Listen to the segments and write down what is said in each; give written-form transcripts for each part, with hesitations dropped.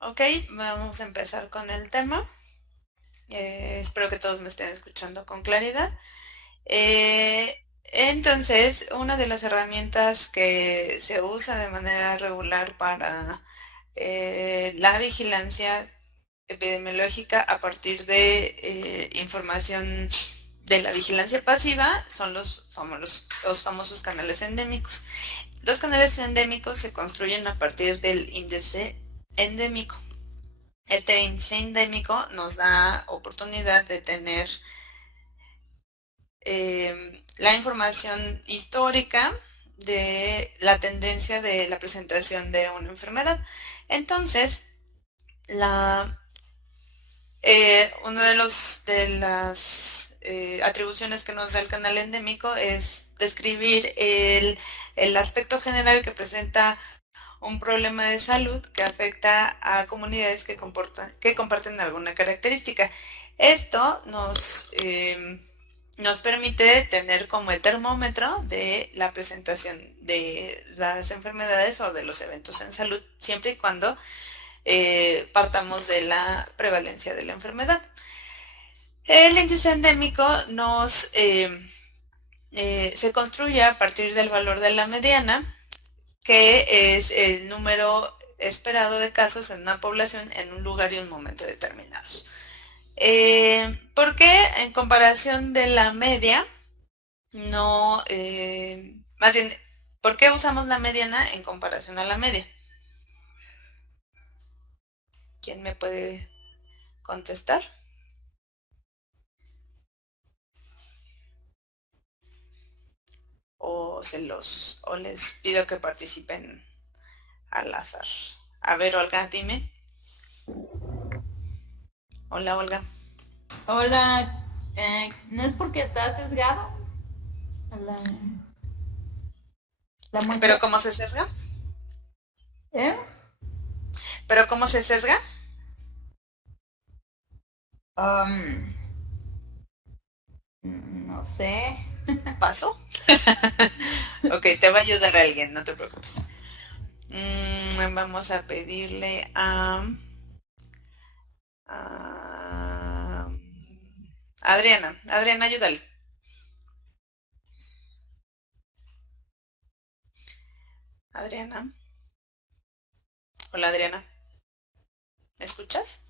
Ok, vamos a empezar con el tema. Espero que todos me estén escuchando con claridad. Entonces, una de las herramientas que se usa de manera regular para la vigilancia epidemiológica a partir de información de la vigilancia pasiva son los famosos canales endémicos. Los canales endémicos se construyen a partir del índice endémico. Este índice endémico nos da oportunidad de tener la información histórica de la tendencia de la presentación de una enfermedad. Entonces, una de las atribuciones que nos da el canal endémico es describir el aspecto general que presenta un problema de salud que afecta a comunidades que comparten alguna característica. Esto nos permite tener como el termómetro de la presentación de las enfermedades o de los eventos en salud, siempre y cuando partamos de la prevalencia de la enfermedad. El índice endémico se construye a partir del valor de la mediana, que es el número esperado de casos en una población en un lugar y un momento determinados. ¿Por qué en comparación de la media no, más bien, ¿por qué usamos la mediana en comparación a la media? ¿Quién me puede contestar? O les pido que participen al azar. A ver, Olga, dime. Hola, Olga. Hola, ¿no es porque está sesgado la, la ¿Pero muestra? cómo se sesga? ¿Eh? ¿Pero cómo se sesga? Um, no sé. ¿Paso? Ok, te va a ayudar alguien, no te preocupes. Vamos a pedirle a Adriana. Adriana, ayúdale. Adriana. Hola, Adriana. ¿Me escuchas?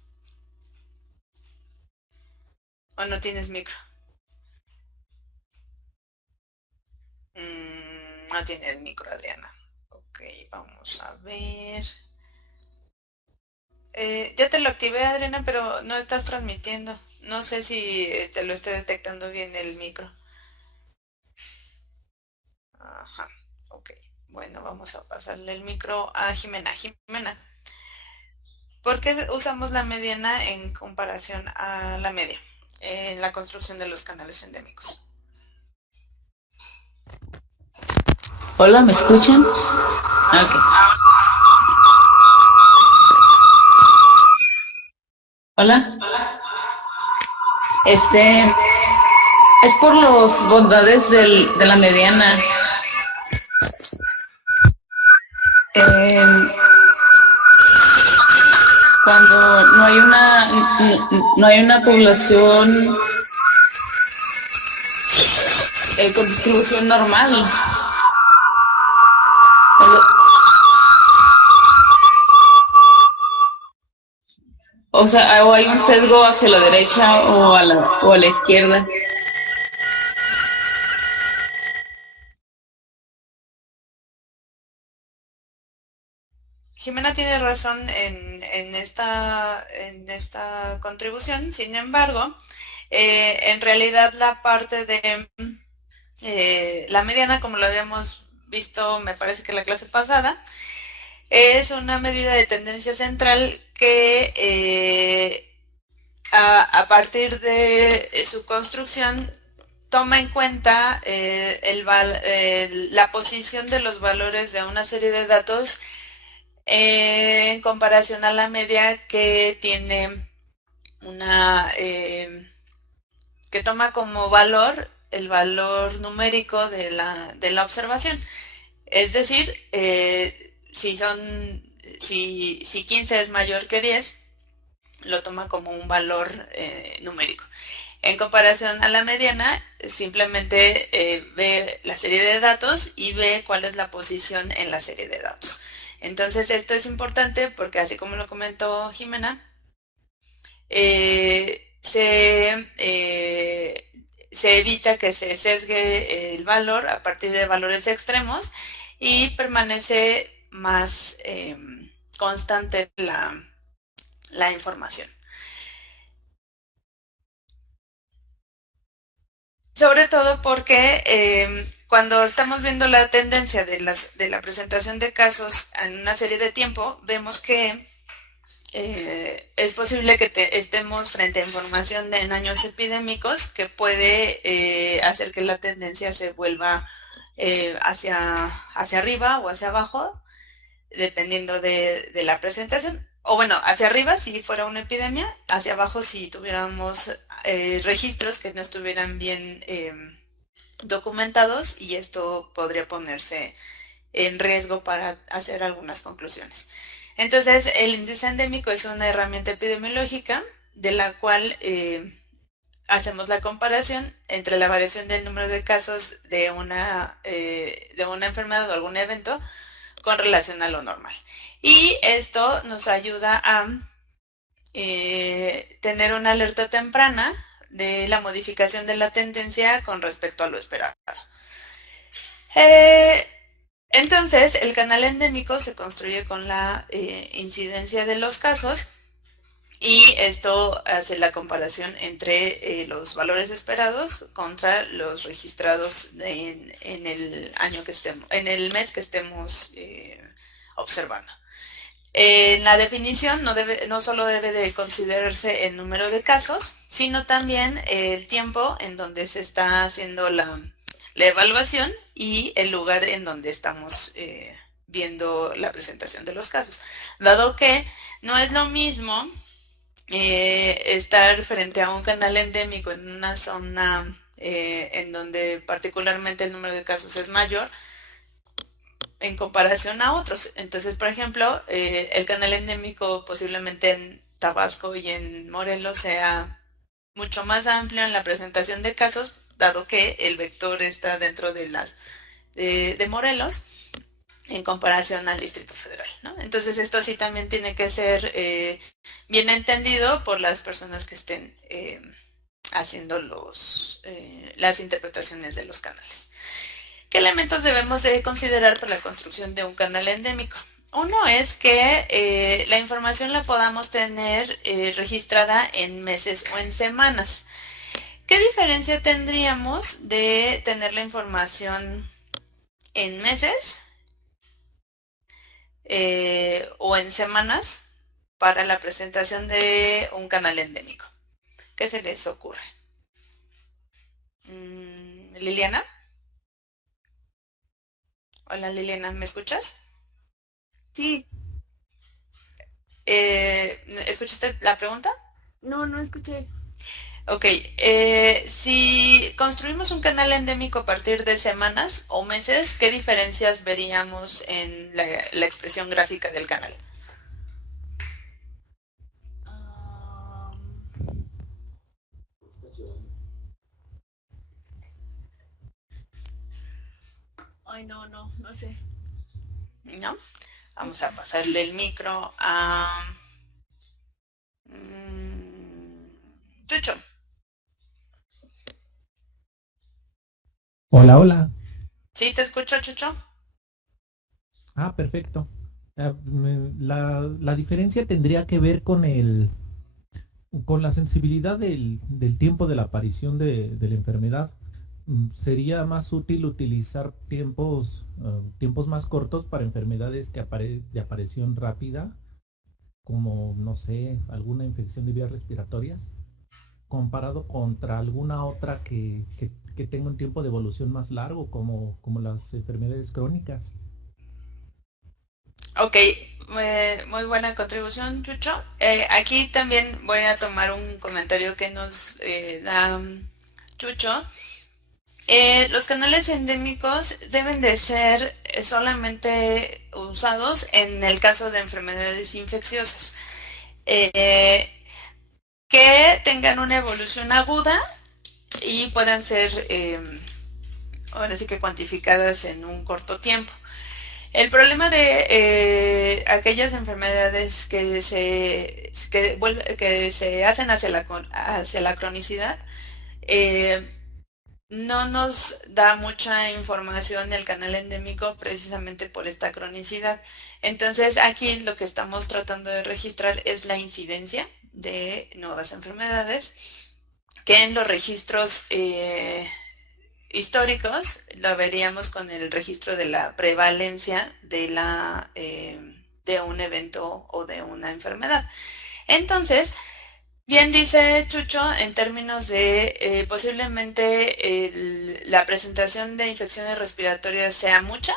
¿O no tienes micro? No tiene el micro, Adriana. Ok, vamos a ver. Ya te lo activé, Adriana, pero no estás transmitiendo. No sé si te lo esté detectando bien el micro. Ajá, ok. Bueno, vamos a pasarle el micro a Jimena. Jimena, ¿por qué usamos la mediana en comparación a la media en la construcción de los canales endémicos? Hola, ¿me escuchan? Ok. Hola. Es por los bondades de la mediana. Eh, Cuando no hay una población con distribución normal. O sea, o hay un sesgo hacia la derecha o a la izquierda. Jimena tiene razón en esta contribución, sin embargo, en realidad la parte de la mediana, como lo habíamos visto, me parece que la clase pasada, es una medida de tendencia central que a partir de su construcción toma en cuenta la posición de los valores de una serie de datos en comparación a la media que tiene una que toma como valor el valor numérico de la observación. Es decir, si 15 es mayor que 10, lo toma como un valor numérico. En comparación a la mediana, simplemente ve la serie de datos y ve cuál es la posición en la serie de datos. Entonces esto es importante porque, así como lo comentó Jimena, se evita que se sesgue el valor a partir de valores extremos y permanece más constante la información. Sobre todo porque cuando estamos viendo la tendencia de la presentación de casos en una serie de tiempo, vemos que es posible que estemos frente a información en años epidémicos que puede hacer que la tendencia se vuelva hacia arriba o hacia abajo, dependiendo de la presentación. O bueno, hacia arriba si fuera una epidemia, hacia abajo si tuviéramos registros que no estuvieran bien documentados, y esto podría ponerse en riesgo para hacer algunas conclusiones. Entonces, el índice endémico es una herramienta epidemiológica de la cual hacemos la comparación entre la variación del número de casos de una enfermedad o algún evento con relación a lo normal. Y esto nos ayuda a tener una alerta temprana de la modificación de la tendencia con respecto a lo esperado. Entonces, el canal endémico se construye con la incidencia de los casos, y esto hace la comparación entre los valores esperados contra los registrados en el año que estemos, en el mes que estemos observando. En la definición no solo debe de considerarse el número de casos, sino también el tiempo en donde se está haciendo la evaluación y el lugar en donde estamos viendo la presentación de los casos. Dado que no es lo mismo estar frente a un canal endémico en una zona en donde particularmente el número de casos es mayor en comparación a otros. Entonces, por ejemplo, el canal endémico posiblemente en Tabasco y en Morelos sea mucho más amplio en la presentación de casos, dado que el vector está dentro de Morelos en comparación al Distrito Federal, ¿no? Entonces esto sí también tiene que ser bien entendido por las personas que estén haciendo las interpretaciones de los canales. ¿Qué elementos debemos de considerar para la construcción de un canal endémico? Uno es que la información la podamos tener registrada en meses o en semanas. ¿Qué diferencia tendríamos de tener la información en meses o en semanas para la presentación de un canal endémico? ¿Qué se les ocurre? ¿Liliana? Hola Liliana, ¿me escuchas? Sí, ¿Escuchaste la pregunta? no escuché. Ok, si construimos un canal endémico a partir de semanas o meses, ¿qué diferencias veríamos en la expresión gráfica del canal? Ay, no sé. ¿No? Vamos a pasarle el micro a Chucho. Hola, hola. ¿Sí te escucho, Chucho? Ah, perfecto. La diferencia tendría que ver con la sensibilidad del tiempo de la aparición de la enfermedad. Sería más útil utilizar tiempos más cortos para enfermedades de aparición rápida, como, no sé, alguna infección de vías respiratorias, comparado contra alguna otra que tenga un tiempo de evolución más largo, como las enfermedades crónicas. Ok, muy buena contribución, Chucho. Aquí también voy a tomar un comentario que nos da Chucho, Los canales endémicos deben de ser solamente usados en el caso de enfermedades infecciosas que tengan una evolución aguda y puedan ser ahora sí que cuantificadas en un corto tiempo. El problema de aquellas enfermedades que se hacen hacia la cronicidad no nos da mucha información el canal endémico precisamente por esta cronicidad. Entonces aquí lo que estamos tratando de registrar es la incidencia de nuevas enfermedades que en los registros históricos lo veríamos con el registro de la prevalencia de un evento o de una enfermedad. Entonces, bien dice Chucho, en términos de posiblemente la presentación de infecciones respiratorias sea mucha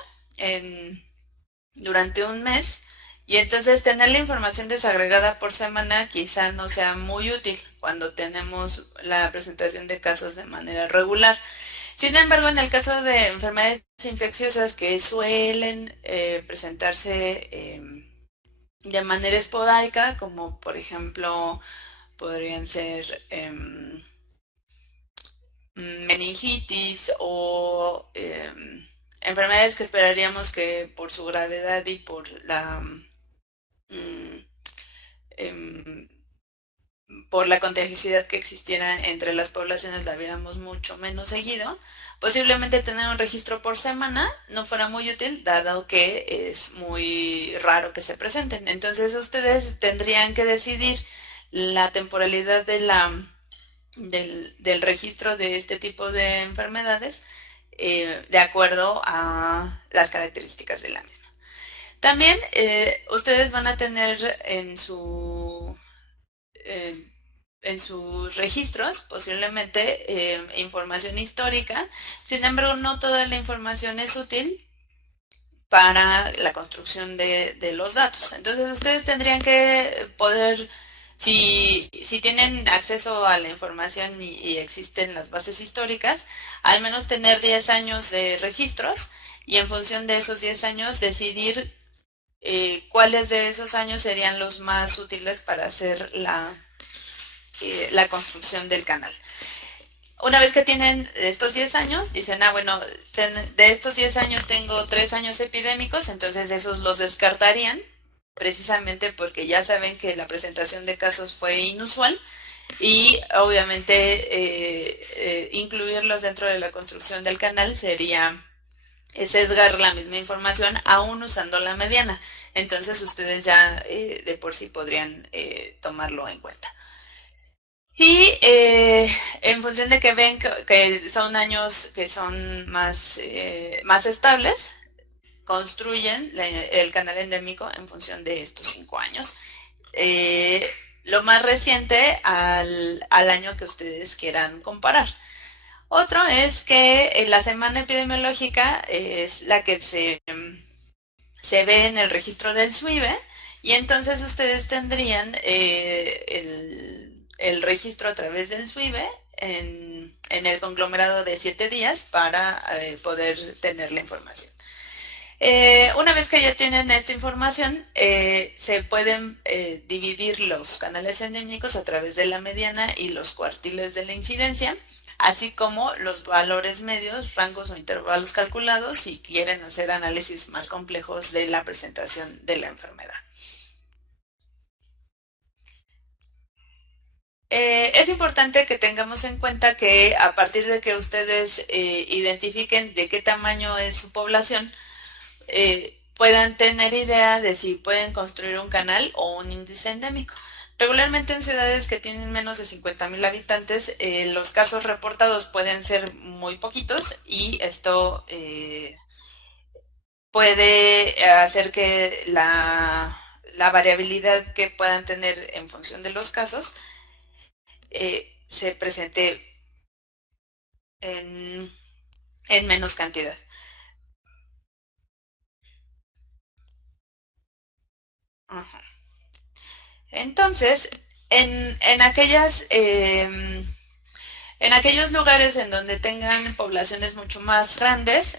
durante un mes, y entonces tener la información desagregada por semana quizá no sea muy útil cuando tenemos la presentación de casos de manera regular. Sin embargo, en el caso de enfermedades infecciosas que suelen presentarse de manera esporádica, como por ejemplo podrían ser meningitis o enfermedades que esperaríamos que por su gravedad y por por la contagiosidad que existiera entre las poblaciones la viéramos mucho menos seguido, posiblemente tener un registro por semana no fuera muy útil, dado que es muy raro que se presenten. Entonces ustedes tendrían que decidir la temporalidad del registro de este tipo de enfermedades de acuerdo a las características de la misma. También ustedes van a tener en sus registros posiblemente información histórica. Sin embargo, no toda la información es útil para la construcción de los datos. Entonces ustedes tendrían que poder, si tienen acceso a la información y existen las bases históricas, al menos tener 10 años de registros y en función de esos 10 años decidir cuáles de esos años serían los más útiles para hacer la construcción del canal. Una vez que tienen estos 10 años, dicen, bueno, de estos 10 años tengo 3 años epidémicos, entonces esos los descartarían, precisamente porque ya saben que la presentación de casos fue inusual y obviamente incluirlos dentro de la construcción del canal sería sesgar la misma información aún usando la mediana. Entonces ustedes ya de por sí podrían tomarlo en cuenta. Y en función de que ven que son años que son más estables, construyen el canal endémico en función de estos 5 años. Lo más reciente al año que ustedes quieran comparar. Otro es que la semana epidemiológica es la que se ve en el registro del SWIBE, y entonces ustedes tendrían el registro a través del SWIBE en el conglomerado de 7 días para poder tener la información. Una vez que ya tienen esta información, se pueden dividir los canales endémicos a través de la mediana y los cuartiles de la incidencia, así como los valores medios, rangos o intervalos calculados si quieren hacer análisis más complejos de la presentación de la enfermedad. Es importante que tengamos en cuenta que a partir de que ustedes identifiquen de qué tamaño es su población, puedan tener idea de si pueden construir un canal o un índice endémico. Regularmente en ciudades que tienen menos de 50,000 habitantes, los casos reportados pueden ser muy poquitos y esto puede hacer que la variabilidad que puedan tener en función de los casos se presente en menos cantidad. Ajá. Entonces, en aquellas En aquellos lugares en donde tengan poblaciones mucho más grandes,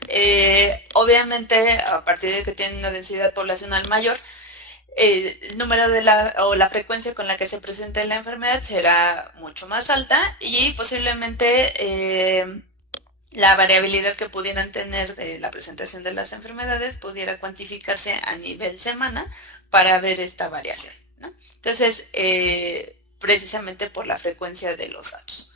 obviamente a partir de que tienen una densidad poblacional mayor, el número de la frecuencia con la que se presente la enfermedad será mucho más alta y posiblemente la variabilidad que pudieran tener de la presentación de las enfermedades pudiera cuantificarse a nivel semana para ver esta variación, ¿no? Entonces, precisamente por la frecuencia de los datos.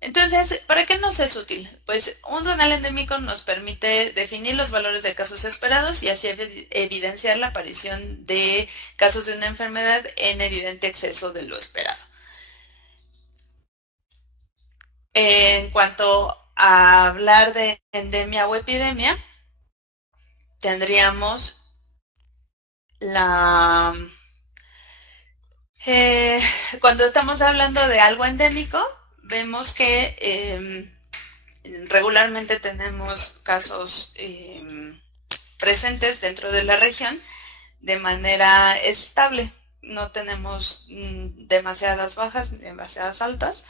Entonces, ¿para qué nos es útil? Pues un canal endémico nos permite definir los valores de casos esperados y así evidenciar la aparición de casos de una enfermedad en evidente exceso de lo esperado. En cuanto a hablar de endemia o epidemia, tendríamos cuando estamos hablando de algo endémico, vemos que regularmente tenemos casos presentes dentro de la región de manera estable. No tenemos demasiadas bajas ni demasiadas altas.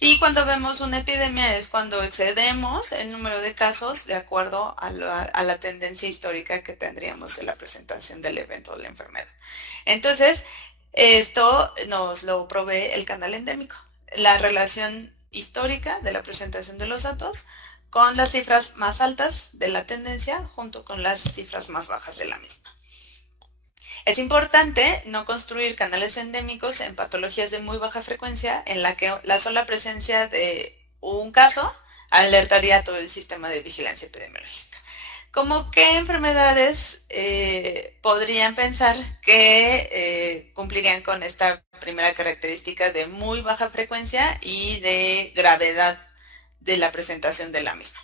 Y cuando vemos una epidemia es cuando excedemos el número de casos de acuerdo a la tendencia histórica que tendríamos en la presentación del evento de la enfermedad. Entonces, esto nos lo provee el canal endémico. La relación histórica de la presentación de los datos con las cifras más altas de la tendencia junto con las cifras más bajas de la misma. Es importante no construir canales endémicos en patologías de muy baja frecuencia en la que la sola presencia de un caso alertaría a todo el sistema de vigilancia epidemiológica. ¿Cómo qué enfermedades podrían pensar que cumplirían con esta primera característica de muy baja frecuencia y de gravedad de la presentación de la misma?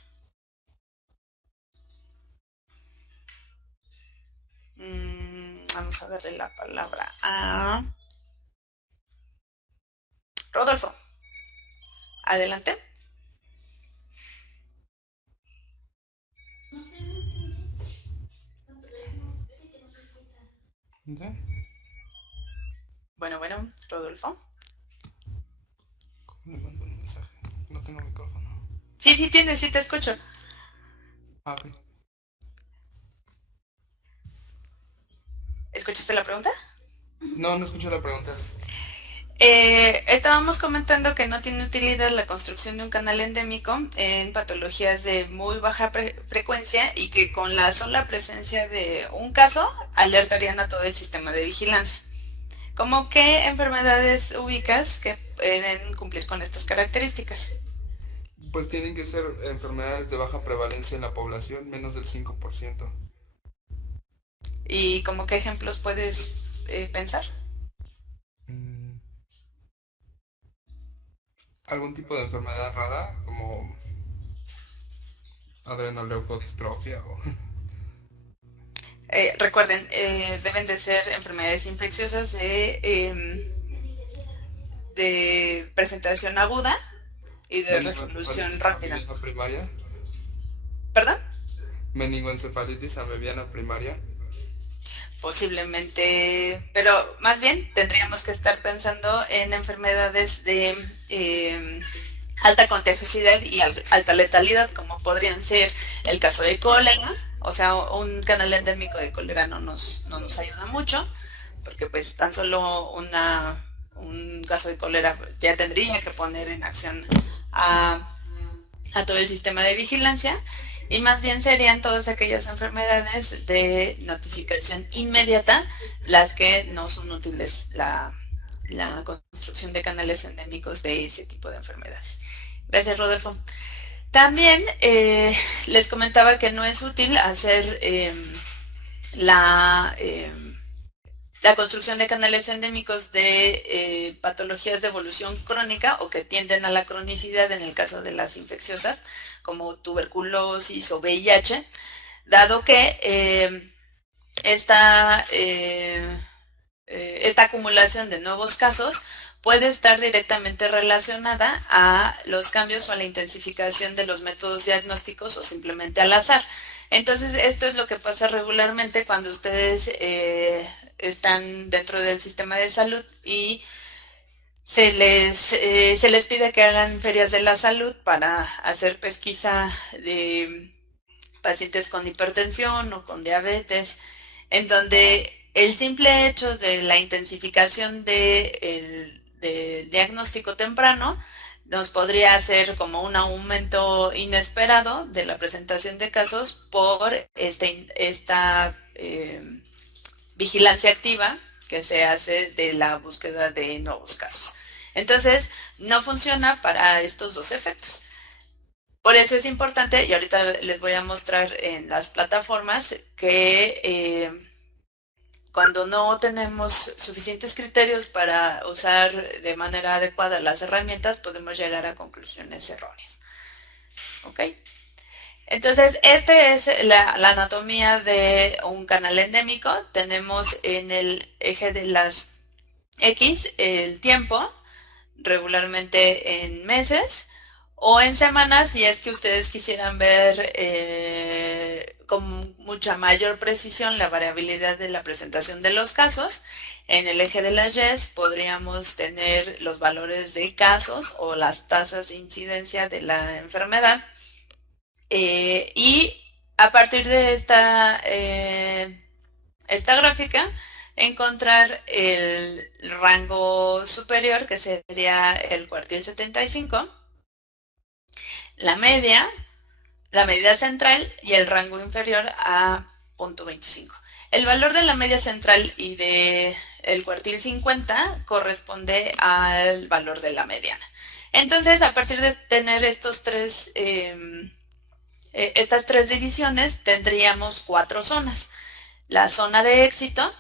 Vamos a darle la palabra a Rodolfo. Adelante. Bueno, Rodolfo. ¿Cómo le mando un mensaje? No tengo micrófono. Sí tienes, sí te escucho. Ah, ok. ¿Escuchaste la pregunta? No escuché la pregunta. Estábamos comentando que no tiene utilidad la construcción de un canal endémico en patologías de muy baja frecuencia y que con la sola presencia de un caso alertarían a todo el sistema de vigilancia. ¿Cómo qué enfermedades ubicas que pueden cumplir con estas características? Pues tienen que ser enfermedades de baja prevalencia en la población, menos del 5%. ¿Y como qué ejemplos puedes pensar? ¿Algún tipo de enfermedad rara, como adrenoleucodistrofia o...? Recuerden, deben de ser enfermedades infecciosas de presentación aguda y de resolución rápida. Primaria. ¿Perdón? Meningoencefalitis amebiana primaria. Posiblemente, pero más bien tendríamos que estar pensando en enfermedades de alta contagiosidad y alta letalidad, como podrían ser el caso de cólera. O sea, un canal endémico de cólera no nos ayuda mucho, porque pues tan solo un caso de cólera ya tendría que poner en acción a todo el sistema de vigilancia. Y más bien serían todas aquellas enfermedades de notificación inmediata las que no son útiles la construcción de canales endémicos de ese tipo de enfermedades. Gracias, Rodolfo. También les comentaba que no es útil hacer la construcción de canales endémicos de patologías de evolución crónica o que tienden a la cronicidad en el caso de las infecciosas, como tuberculosis o VIH, dado que esta acumulación de nuevos casos puede estar directamente relacionada a los cambios o a la intensificación de los métodos diagnósticos o simplemente al azar. Entonces, esto es lo que pasa regularmente cuando ustedes están dentro del sistema de salud y se les pide que hagan ferias de la salud para hacer pesquisa de pacientes con hipertensión o con diabetes, en donde el simple hecho de la intensificación del diagnóstico temprano nos podría hacer como un aumento inesperado de la presentación de casos por esta vigilancia activa que se hace de la búsqueda de nuevos casos. Entonces, no funciona para estos dos efectos. Por eso es importante, y ahorita les voy a mostrar en las plataformas, que cuando no tenemos suficientes criterios para usar de manera adecuada las herramientas, podemos llegar a conclusiones erróneas. ¿Ok? Entonces, esta es la anatomía de un canal endémico. Tenemos en el eje de las X el tiempo, regularmente en meses, o en semanas, si es que ustedes quisieran ver con mucha mayor precisión la variabilidad de la presentación de los casos. En el eje de las Y podríamos tener los valores de casos o las tasas de incidencia de la enfermedad. Y a partir de esta gráfica, encontrar el rango superior, que sería el cuartil 75, la medida central y el rango inferior a 0.25. El valor de la media central y del cuartil 50 corresponde al valor de la mediana. Entonces, a partir de tener estas tres divisiones, tendríamos 4 zonas. La zona de éxito,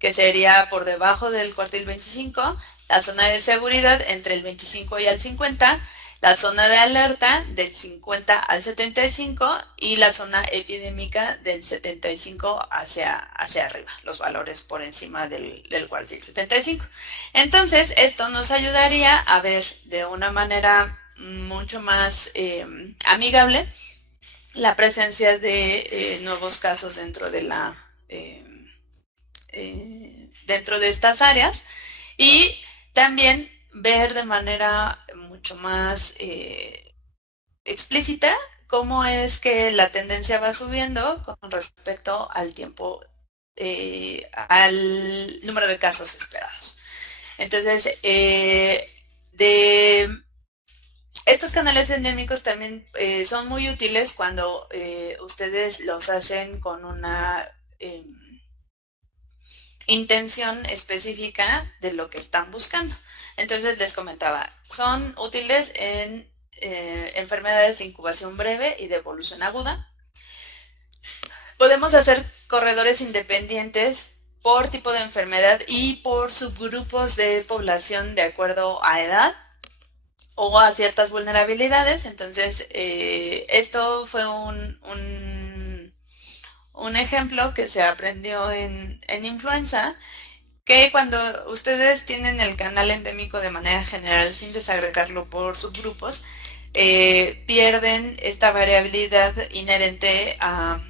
que sería por debajo del cuartil 25, la zona de seguridad entre el 25 y el 50, la zona de alerta del 50 al 75 y la zona epidémica del 75 hacia arriba, los valores por encima del cuartil 75. Entonces, esto nos ayudaría a ver de una manera mucho más amigable la presencia de nuevos casos dentro de estas áreas, y también ver de manera mucho más explícita cómo es que la tendencia va subiendo con respecto al tiempo, al número de casos esperados. Entonces, estos canales endémicos también son muy útiles cuando ustedes los hacen con una intención específica de lo que están buscando. Entonces les comentaba, son útiles en enfermedades de incubación breve y de evolución aguda. Podemos hacer corredores independientes por tipo de enfermedad y por subgrupos de población de acuerdo a edad o a ciertas vulnerabilidades. Entonces, esto fue un ejemplo que se aprendió en influenza, que cuando ustedes tienen el canal endémico de manera general sin desagregarlo por subgrupos, pierden esta variabilidad inherente a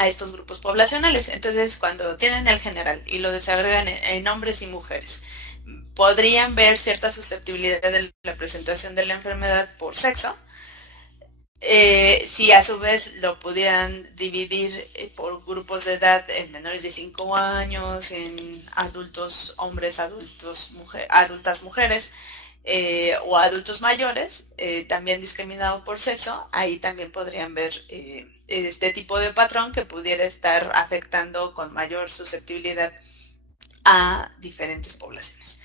estos grupos poblacionales. Entonces, cuando tienen el general y lo desagregan en hombres y mujeres, podrían ver cierta susceptibilidad de la presentación de la enfermedad por sexo. Si a su vez lo pudieran dividir por grupos de edad en menores de 5 años, en adultos hombres, adultas mujeres o adultos mayores, también discriminado por sexo, ahí también podrían ver este tipo de patrón que pudiera estar afectando con mayor susceptibilidad a diferentes poblaciones.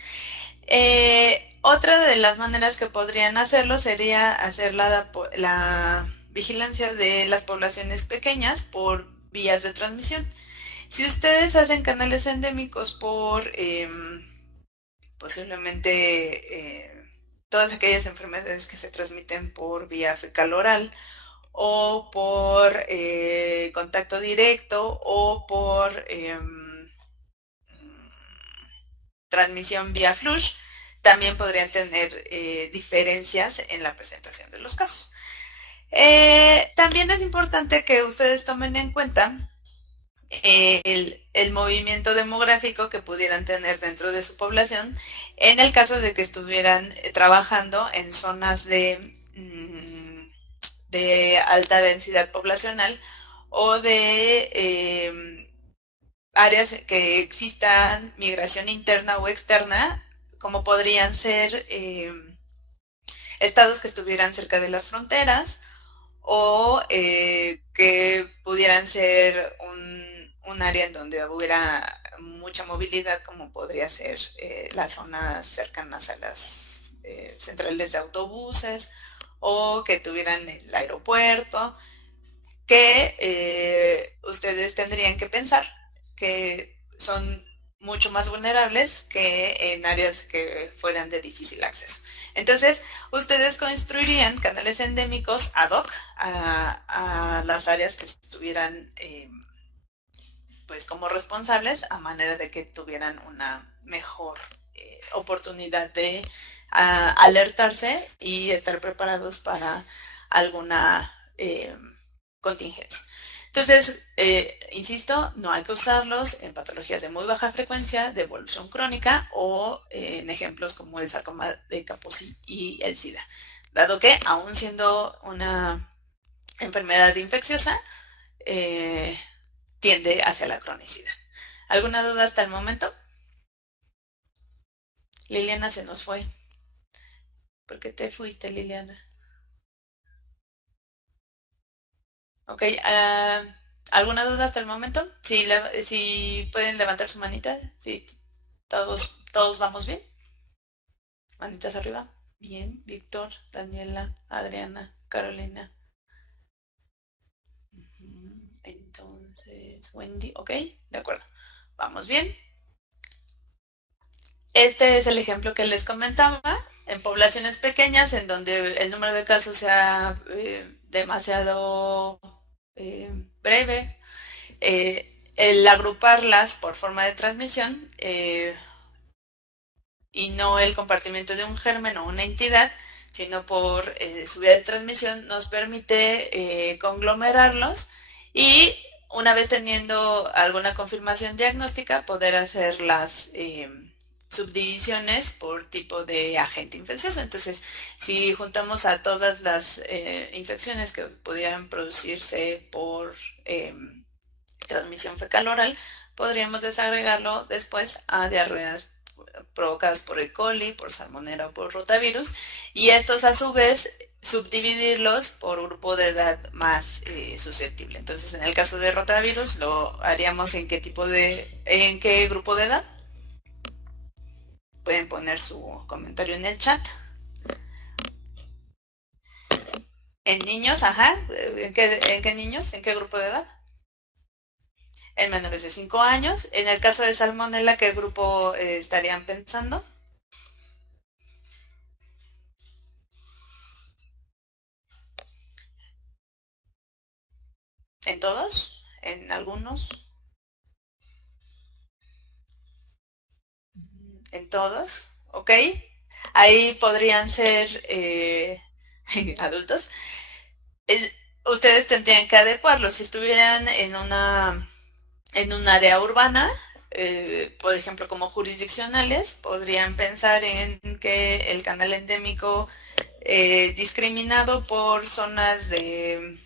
Otra de las maneras que podrían hacerlo sería hacer la vigilancia de las poblaciones pequeñas por vías de transmisión. Si ustedes hacen canales endémicos por posiblemente todas aquellas enfermedades que se transmiten por vía fecal oral o por contacto directo o por transmisión vía flush, también podrían tener diferencias en la presentación de los casos. También es importante que ustedes tomen en cuenta el movimiento demográfico que pudieran tener dentro de su población en el caso de que estuvieran trabajando en zonas de alta densidad poblacional o de áreas que existan migración interna o externa, como podrían ser estados que estuvieran cerca de las fronteras o que pudieran ser un área en donde hubiera mucha movilidad, como podría ser las zonas cercanas a las centrales de autobuses o que tuvieran el aeropuerto, que ustedes tendrían que pensar que son mucho más vulnerables que en áreas que fueran de difícil acceso. Entonces, ustedes construirían canales endémicos ad hoc a las áreas que estuvieran pues como responsables, a manera de que tuvieran una mejor oportunidad de alertarse y estar preparados para alguna contingencia. Entonces, insisto, no hay que usarlos en patologías de muy baja frecuencia, de evolución crónica o en ejemplos como el sarcoma de Kaposi y el SIDA, dado que, aún siendo una enfermedad infecciosa, tiende hacia la cronicidad. ¿Alguna duda hasta el momento? Liliana se nos fue. ¿Por qué te fuiste, Liliana? Ok, ¿alguna duda hasta el momento? Si pueden levantar su manita, si todos vamos bien. Manitas arriba. Bien, Víctor, Daniela, Adriana, Carolina. Entonces, Wendy, ok, de acuerdo. Vamos bien. Este es el ejemplo que les comentaba. En poblaciones pequeñas, en donde el número de casos sea demasiado breve, el agruparlas por forma de transmisión y no el compartimiento de un germen o una entidad, sino por su vía de transmisión, nos permite conglomerarlos y una vez teniendo alguna confirmación diagnóstica, poder hacer las subdivisiones por tipo de agente infeccioso. Entonces, si juntamos a todas las infecciones que pudieran producirse por transmisión fecal oral, podríamos desagregarlo después a diarreas provocadas por E. coli, por salmonera o por rotavirus, y estos a su vez subdividirlos por grupo de edad más susceptible. Entonces, en el caso de rotavirus, lo haríamos en qué grupo de edad. Pueden poner su comentario en el chat. En niños, ajá. ¿En qué niños? ¿En qué grupo de edad? En menores de 5 años. En el caso de salmonella, ¿qué grupo estarían pensando? ¿En todos? ¿En algunos? ¿En todos? ¿Ok? Ahí podrían ser adultos. Ustedes tendrían que adecuarlos. Si estuvieran en un área urbana, por ejemplo, como jurisdiccionales, podrían pensar en que el canal endémico discriminado por zonas de,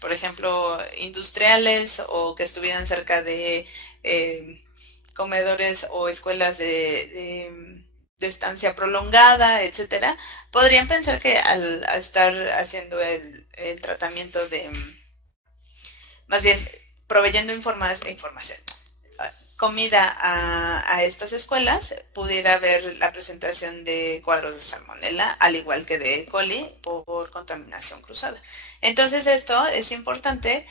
por ejemplo, industriales o que estuvieran cerca de comedores o escuelas de estancia prolongada, etcétera, podrían pensar que al estar haciendo el tratamiento más bien proveyendo información, comida a estas escuelas, pudiera haber la presentación de cuadros de salmonella, al igual que de E. coli, por contaminación cruzada. Entonces, esto es importante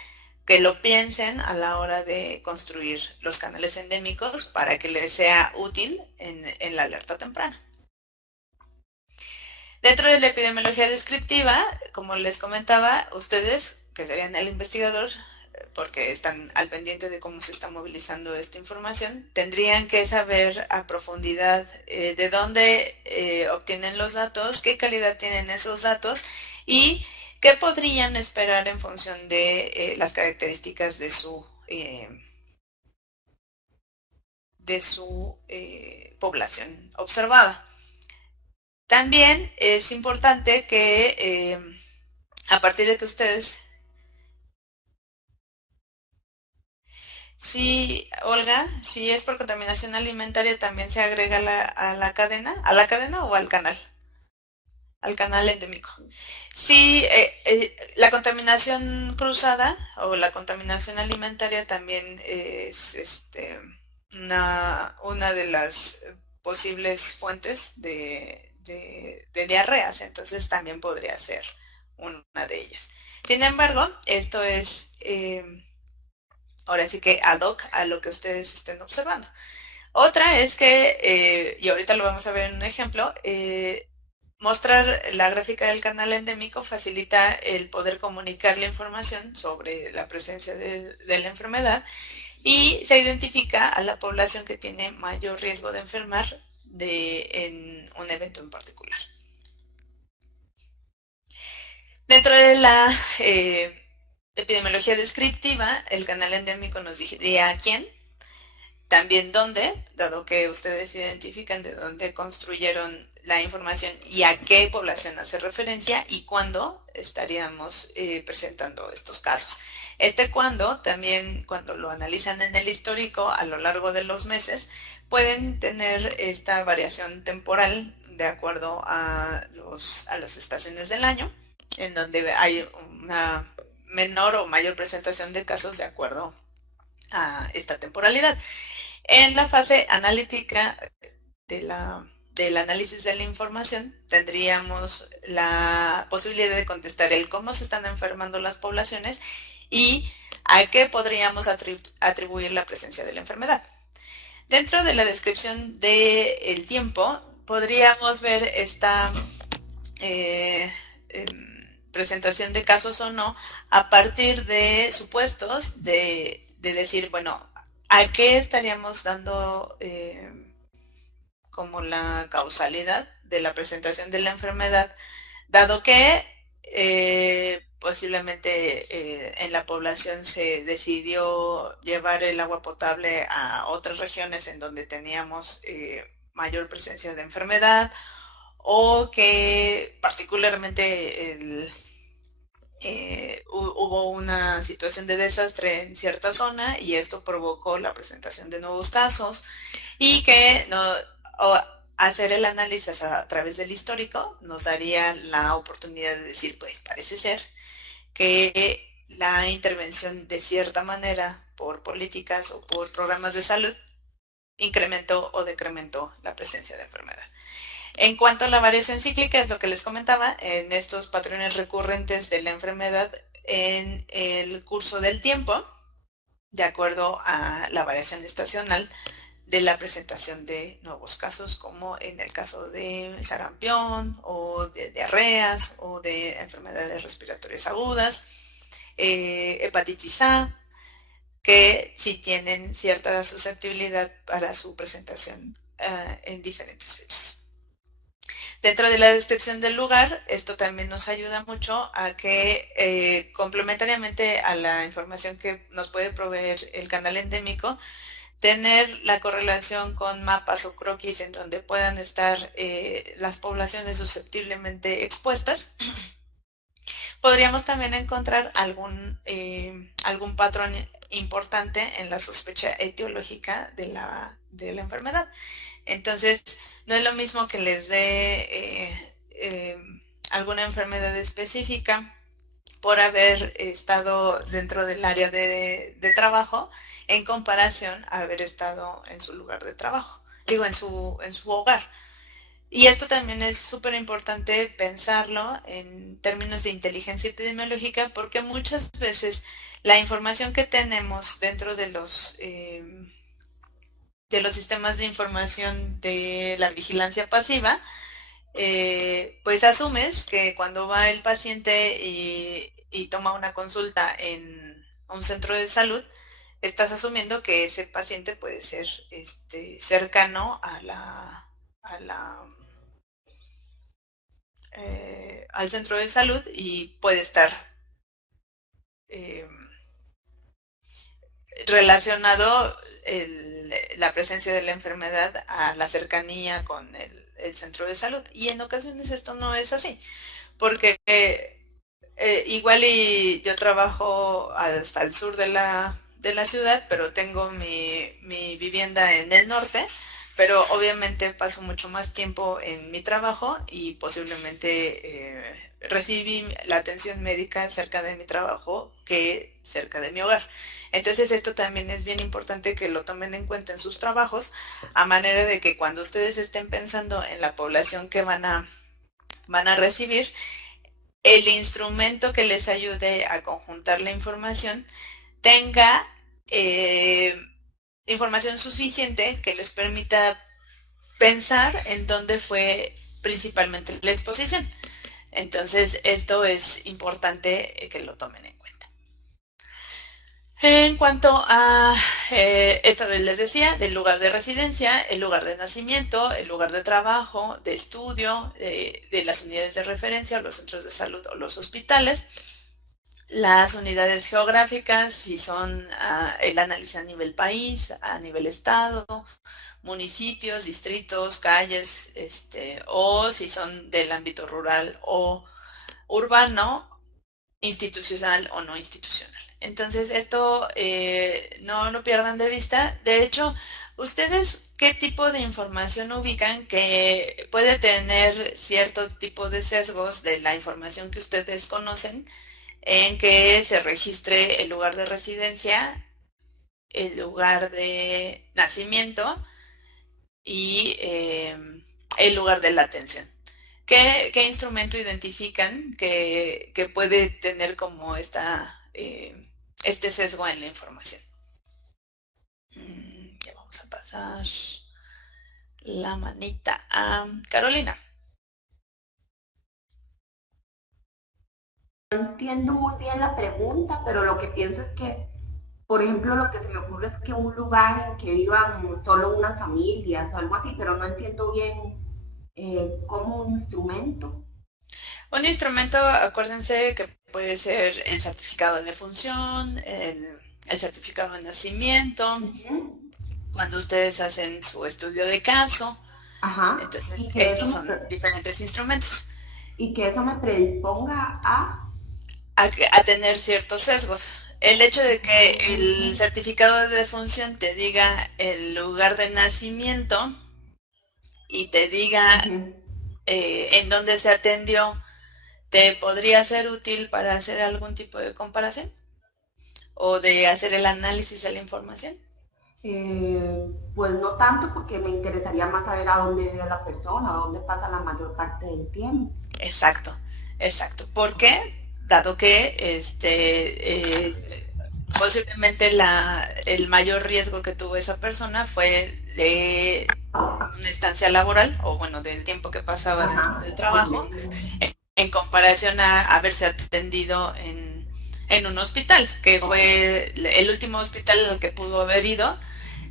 que lo piensen a la hora de construir los canales endémicos para que les sea útil en la alerta temprana. Dentro de la epidemiología descriptiva, como les comentaba, ustedes, que serían el investigador, porque están al pendiente de cómo se está movilizando esta información, tendrían que saber a profundidad de dónde obtienen los datos, qué calidad tienen esos datos y qué podrían esperar en función de las características de su de su población observada. También es importante que a partir de que ustedes... Sí, Olga, si es por contaminación alimentaria también se agrega a la cadena o al canal endémico. Sí, la contaminación cruzada o la contaminación alimentaria también es una de las posibles fuentes de diarreas, entonces también podría ser una de ellas. Sin embargo, esto es ahora sí que ad hoc a lo que ustedes estén observando. Otra es que, y ahorita lo vamos a ver en un ejemplo, mostrar la gráfica del canal endémico facilita el poder comunicar la información sobre la presencia de la enfermedad y se identifica a la población que tiene mayor riesgo de enfermar en un evento en particular. Dentro de la epidemiología descriptiva, el canal endémico nos diría a quién, también dónde, dado que ustedes identifican de dónde construyeron la información y a qué población hace referencia y cuándo estaríamos presentando estos casos. Cuándo, también cuando lo analizan en el histórico a lo largo de los meses, pueden tener esta variación temporal de acuerdo a las estaciones del año, en donde hay una menor o mayor presentación de casos de acuerdo a esta temporalidad. En la fase analítica del análisis de la información, tendríamos la posibilidad de contestar el cómo se están enfermando las poblaciones y a qué podríamos atribuir la presencia de la enfermedad. Dentro de la descripción del tiempo, podríamos ver esta presentación de casos o no a partir de supuestos de decir, bueno, ¿a qué estaríamos dando como la causalidad de la presentación de la enfermedad? Dado que posiblemente en la población se decidió llevar el agua potable a otras regiones en donde teníamos mayor presencia de enfermedad, o que particularmente hubo una situación de desastre en cierta zona y esto provocó la presentación de nuevos casos, y que hacer el análisis a través del histórico nos daría la oportunidad de decir, pues parece ser que la intervención de cierta manera por políticas o por programas de salud incrementó o decrementó la presencia de enfermedad. En cuanto a la variación cíclica, es lo que les comentaba, en estos patrones recurrentes de la enfermedad en el curso del tiempo, de acuerdo a la variación estacional de la presentación de nuevos casos, como en el caso de sarampión o de diarreas o de enfermedades respiratorias agudas, hepatitis A, que sí tienen cierta susceptibilidad para su presentación en diferentes fechas. Dentro de la descripción del lugar, esto también nos ayuda mucho a que complementariamente a la información que nos puede proveer el canal endémico, tener la correlación con mapas o croquis en donde puedan estar las poblaciones susceptiblemente expuestas. Podríamos también encontrar algún patrón importante en la sospecha etiológica de la enfermedad. Entonces, no es lo mismo que les dé alguna enfermedad específica por haber estado dentro del área de trabajo en comparación a haber estado en su lugar de trabajo, digo, en su hogar. Y esto también es súper importante pensarlo en términos de inteligencia epidemiológica, porque muchas veces la información que tenemos dentro de los sistemas de información de la vigilancia pasiva, pues asumes que cuando va el paciente y toma una consulta en un centro de salud, estás asumiendo que ese paciente puede ser cercano al centro de salud y puede estar relacionado la presencia de la enfermedad a la cercanía con el centro de salud. Y en ocasiones esto no es así, porque igual y yo trabajo hasta el sur de la ciudad, pero tengo mi vivienda en el norte, pero obviamente paso mucho más tiempo en mi trabajo y posiblemente recibí la atención médica cerca de mi trabajo que cerca de mi hogar. Entonces esto también es bien importante que lo tomen en cuenta en sus trabajos, a manera de que cuando ustedes estén pensando en la población que van a recibir, el instrumento que les ayude a conjuntar la información tenga información suficiente que les permita pensar en dónde fue principalmente la exposición. Entonces, esto es importante que lo tomen en cuenta. En cuanto a esto les decía, del lugar de residencia, el lugar de nacimiento, el lugar de trabajo, de estudio, de las unidades de referencia, los centros de salud o los hospitales, las unidades geográficas, si son el análisis a nivel país, a nivel estado, municipios, distritos, calles, o si son del ámbito rural o urbano, institucional o no institucional. Entonces esto no lo pierdan de vista. De hecho, ¿ustedes qué tipo de información ubican que puede tener cierto tipo de sesgos de la información que ustedes conocen, en que se registre el lugar de residencia, el lugar de nacimiento y el lugar de la atención? ¿Qué instrumento identifican que puede tener como este sesgo en la información? Ya vamos a pasar la manita a Carolina. No entiendo muy bien la pregunta, pero lo que pienso es que, por ejemplo, lo que se me ocurre es que un lugar en que vivan solo unas familias o algo así, pero no entiendo bien cómo un instrumento. Un instrumento, acuérdense que puede ser el certificado de defunción, el certificado de nacimiento, cuando ustedes hacen su estudio de caso. Ajá. Entonces, estos son diferentes instrumentos. Y que eso me predisponga a tener ciertos sesgos. El hecho de que el certificado de defunción te diga el lugar de nacimiento y te diga en dónde se atendió, ¿te podría ser útil para hacer algún tipo de comparación? ¿O de hacer el análisis de la información? Pues no tanto, porque me interesaría más saber a dónde vive la persona, a dónde pasa la mayor parte del tiempo. Exacto. ¿Por qué? Dado que posiblemente el mayor riesgo que tuvo esa persona fue de una estancia laboral, o bueno, del tiempo que pasaba dentro del trabajo, en comparación a haberse atendido en un hospital, que fue el último hospital al que pudo haber ido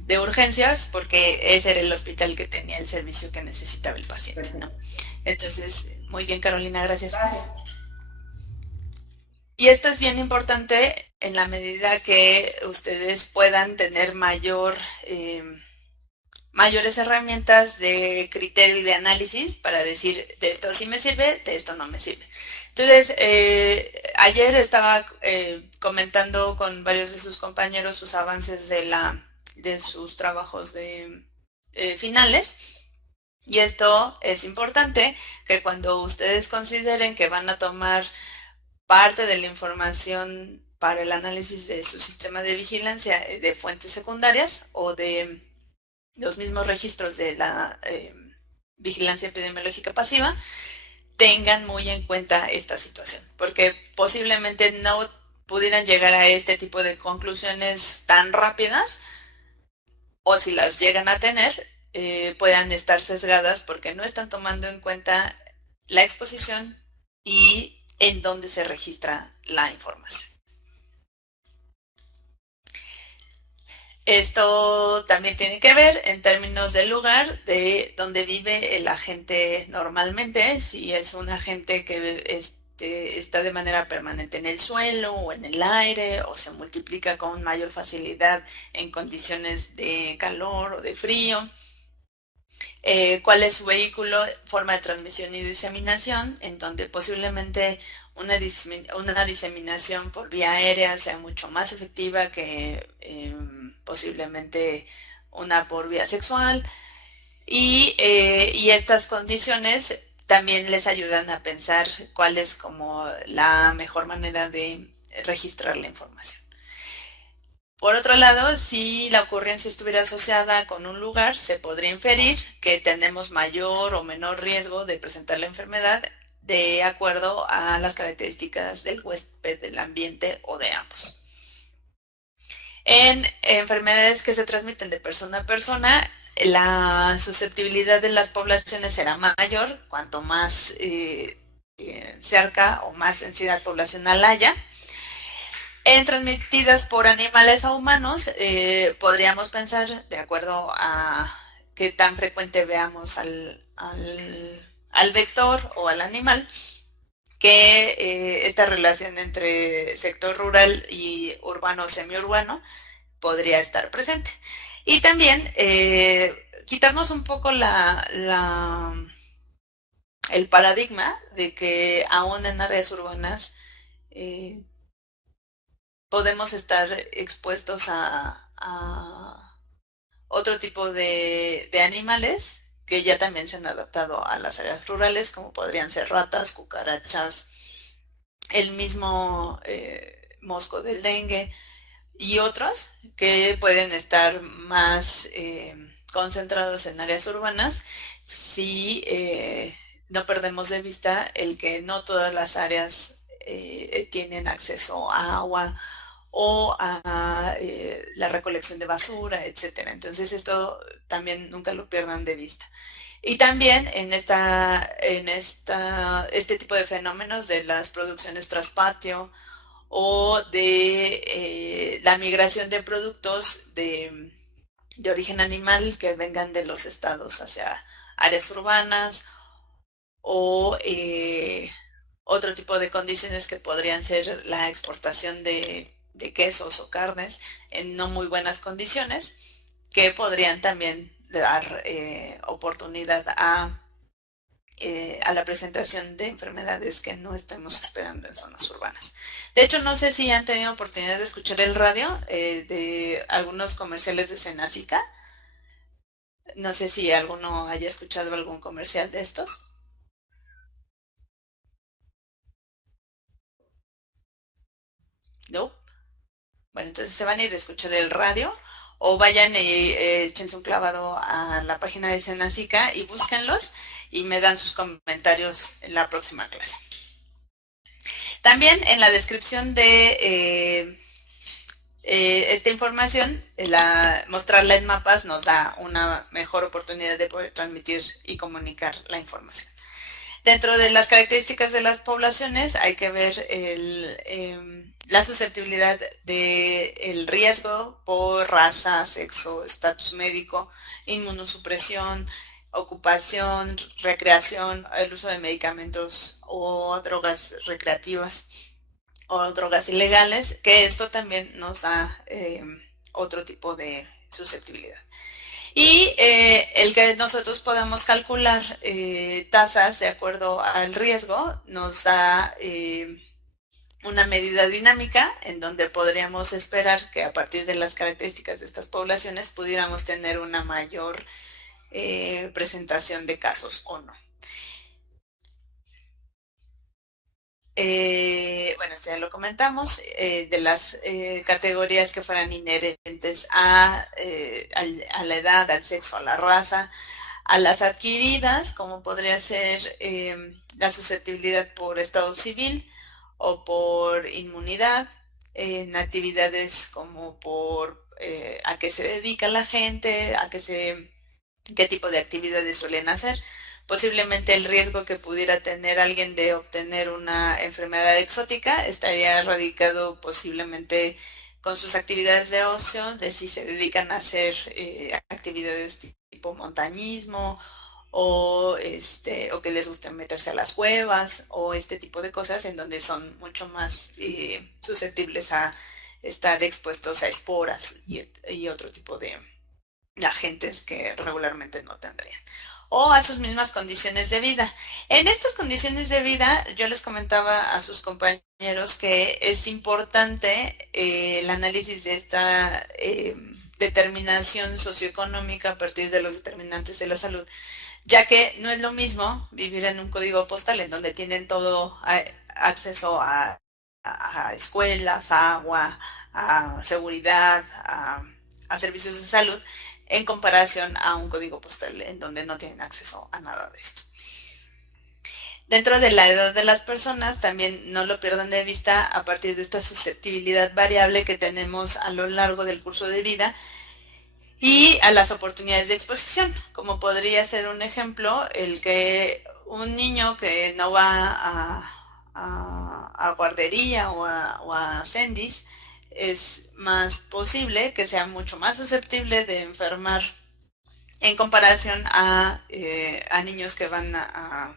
de urgencias, porque ese era el hospital que tenía el servicio que necesitaba el paciente, ¿no? Entonces, muy bien, Carolina, gracias. Y esto es bien importante en la medida que ustedes puedan tener mayores herramientas de criterio y de análisis para decir, de esto sí me sirve, de esto no me sirve. Entonces, ayer estaba comentando con varios de sus compañeros sus avances de sus trabajos finales. Y esto es importante, que cuando ustedes consideren que van a tomar parte de la información para el análisis de su sistema de vigilancia de fuentes secundarias o de los mismos registros de la vigilancia epidemiológica pasiva, tengan muy en cuenta esta situación, porque posiblemente no pudieran llegar a este tipo de conclusiones tan rápidas, o si las llegan a tener, puedan estar sesgadas porque no están tomando en cuenta la exposición y en dónde se registra la información. Esto también tiene que ver en términos del lugar de donde vive el agente normalmente. Si es un agente que está de manera permanente en el suelo o en el aire, o se multiplica con mayor facilidad en condiciones de calor o de frío. Cuál es su vehículo, forma de transmisión y diseminación, en donde posiblemente una diseminación por vía aérea sea mucho más efectiva que posiblemente una por vía sexual. Y estas condiciones también les ayudan a pensar cuál es como la mejor manera de registrar la información. Por otro lado, si la ocurrencia estuviera asociada con un lugar, se podría inferir que tenemos mayor o menor riesgo de presentar la enfermedad de acuerdo a las características del huésped, del ambiente o de ambos. En enfermedades que se transmiten de persona a persona, la susceptibilidad de las poblaciones será mayor cuanto más cerca o más densidad poblacional haya. En transmitidas por animales a humanos, podríamos pensar, de acuerdo a qué tan frecuente veamos al vector o al animal, que esta relación entre sector rural y urbano o semiurbano podría estar presente. Y también quitarnos un poco el paradigma de que aún en áreas urbanas podemos estar expuestos a otro tipo de animales que ya también se han adaptado a las áreas rurales, como podrían ser ratas, cucarachas, el mismo mosco del dengue y otros que pueden estar más concentrados en áreas urbanas si no perdemos de vista el que no todas las áreas tienen acceso a agua o a la recolección de basura, etcétera. Entonces esto también nunca lo pierdan de vista. Y también en este tipo de fenómenos de las producciones tras patio o de la migración de productos de origen animal que vengan de los estados hacia áreas urbanas o otro tipo de condiciones que podrían ser la exportación de quesos o carnes en no muy buenas condiciones, que podrían también dar oportunidad a la presentación de enfermedades que no estemos esperando en zonas urbanas. De hecho, no sé si han tenido oportunidad de escuchar el radio de algunos comerciales de Senacica. No sé si alguno haya escuchado algún comercial de estos. ¿No? Bueno, entonces se van a ir a escuchar el radio o vayan y échense un clavado a la página de Senacica y búsquenlos y me dan sus comentarios en la próxima clase. También en la descripción de esta información, mostrarla en mapas nos da una mejor oportunidad de poder transmitir y comunicar la información. Dentro de las características de las poblaciones hay que ver la susceptibilidad del riesgo por raza, sexo, estatus médico, inmunosupresión, ocupación, recreación, el uso de medicamentos o drogas recreativas o drogas ilegales, que esto también nos da otro tipo de susceptibilidad. Y el que nosotros podamos calcular tasas de acuerdo al riesgo nos da una medida dinámica en donde podríamos esperar que a partir de las características de estas poblaciones pudiéramos tener una mayor presentación de casos o no. Bueno, esto ya lo comentamos, de las categorías que fueran inherentes a la edad, al sexo, a la raza, a las adquiridas, como podría ser la susceptibilidad por estado civil o por inmunidad, en actividades como por a qué se dedica la gente, qué tipo de actividades suelen hacer. Posiblemente el riesgo que pudiera tener alguien de obtener una enfermedad exótica estaría radicado posiblemente con sus actividades de ocio, de si se dedican a hacer actividades tipo montañismo o que les guste meterse a las cuevas, o este tipo de cosas en donde son mucho más susceptibles a estar expuestos a esporas y otro tipo de agentes que regularmente no tendrían, o a sus mismas condiciones de vida. En estas condiciones de vida, yo les comentaba a sus compañeros que es importante el análisis de esta determinación socioeconómica a partir de los determinantes de la salud, ya que no es lo mismo vivir en un código postal en donde tienen todo acceso a escuelas, a agua, a seguridad, a servicios de salud, en comparación a un código postal en donde no tienen acceso a nada de esto. Dentro de la edad de las personas, también no lo pierdan de vista a partir de esta susceptibilidad variable que tenemos a lo largo del curso de vida y a las oportunidades de exposición, como podría ser un ejemplo el que un niño que no va a guardería o a Sendis, es más posible que sea mucho más susceptible de enfermar en comparación a niños que van a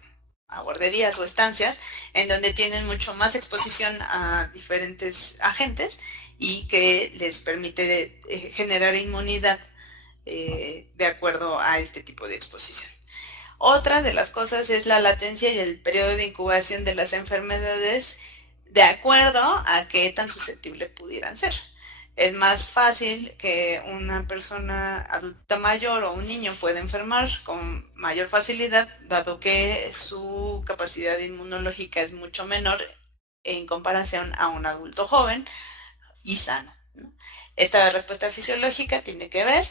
guarderías o estancias, en donde tienen mucho más exposición a diferentes agentes y que les permite generar inmunidad de acuerdo a este tipo de exposición. Otra de las cosas es la latencia y el periodo de incubación de las enfermedades de acuerdo a qué tan susceptible pudieran ser. Es más fácil que una persona adulta mayor o un niño pueda enfermar con mayor facilidad, dado que su capacidad inmunológica es mucho menor en comparación a un adulto joven y sano, ¿no? Esta respuesta fisiológica tiene que ver,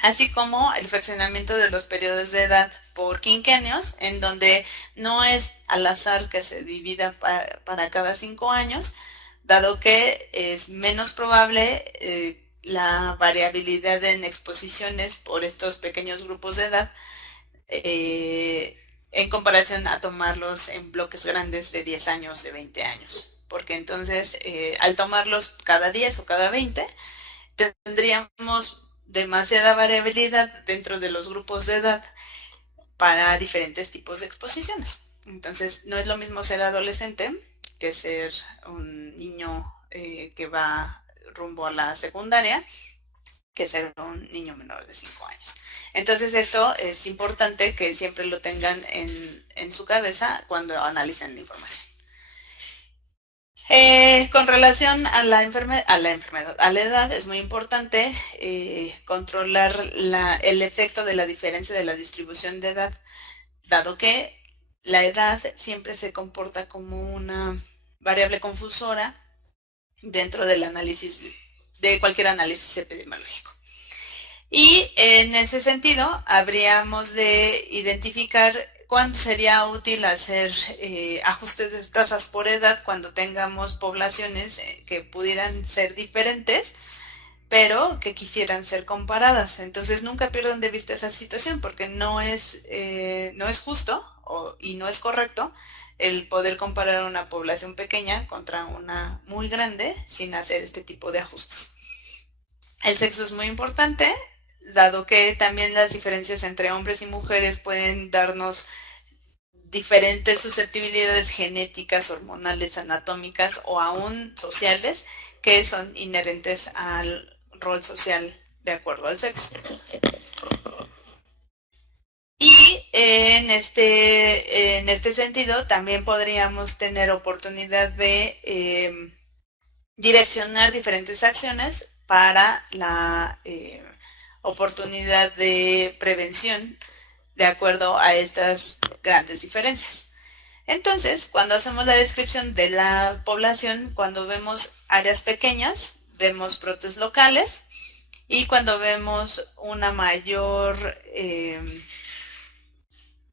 así como el fraccionamiento de los periodos de edad por quinquenios, en donde no es al azar que se divida para cada 5 años, dado que es menos probable la variabilidad en exposiciones por estos pequeños grupos de edad en comparación a tomarlos en bloques grandes de 10 años, de 20 años. Porque entonces, al tomarlos cada 10 o cada 20, tendríamos demasiada variabilidad dentro de los grupos de edad para diferentes tipos de exposiciones. Entonces, no es lo mismo ser adolescente que ser un niño que va rumbo a la secundaria, que ser un niño menor de 5 años. Entonces, esto es importante que siempre lo tengan en su cabeza cuando analicen la información. Con relación a la enfermedad, a la edad, es muy importante controlar el efecto de la diferencia de la distribución de edad, dado que la edad siempre se comporta como una variable confusora dentro del análisis, de cualquier análisis epidemiológico. Y en ese sentido, habríamos de identificar cuándo sería útil hacer ajustes de tasas por edad cuando tengamos poblaciones que pudieran ser diferentes, pero que quisieran ser comparadas. Entonces nunca pierdan de vista esa situación, porque no es justo y no es correcto el poder comparar una población pequeña contra una muy grande sin hacer este tipo de ajustes. El sexo es muy importante, dado que también las diferencias entre hombres y mujeres pueden darnos diferentes susceptibilidades genéticas, hormonales, anatómicas o aún sociales que son inherentes al rol social de acuerdo al sexo. Y en este sentido también podríamos tener oportunidad de direccionar diferentes acciones para la oportunidad de prevención de acuerdo a estas grandes diferencias. Entonces, cuando hacemos la descripción de la población, cuando vemos áreas pequeñas, vemos brotes locales, y cuando vemos una mayor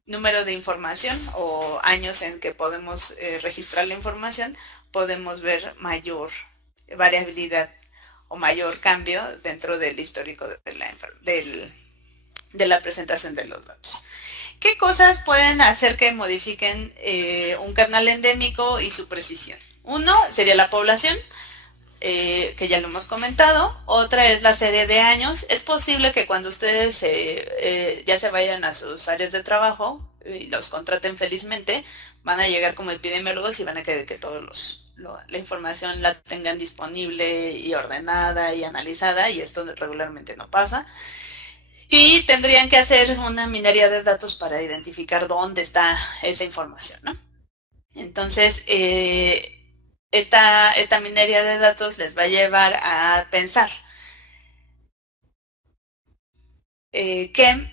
número de información o años en que podemos registrar la información, podemos ver mayor variabilidad o mayor cambio dentro del histórico de la presentación de los datos. ¿Qué cosas pueden hacer que modifiquen un canal endémico y su precisión? Uno sería la población. que ya lo hemos comentado. Otra es la serie de años. Es posible que cuando ustedes ya se vayan a sus áreas de trabajo y los contraten felizmente, van a llegar como epidemiólogos y van a querer que todos la información la tengan disponible y ordenada y analizada, y esto regularmente no pasa. Y tendrían que hacer una minería de datos para identificar dónde está esa información, ¿no? Entonces, esta minería de datos les va a llevar a pensar que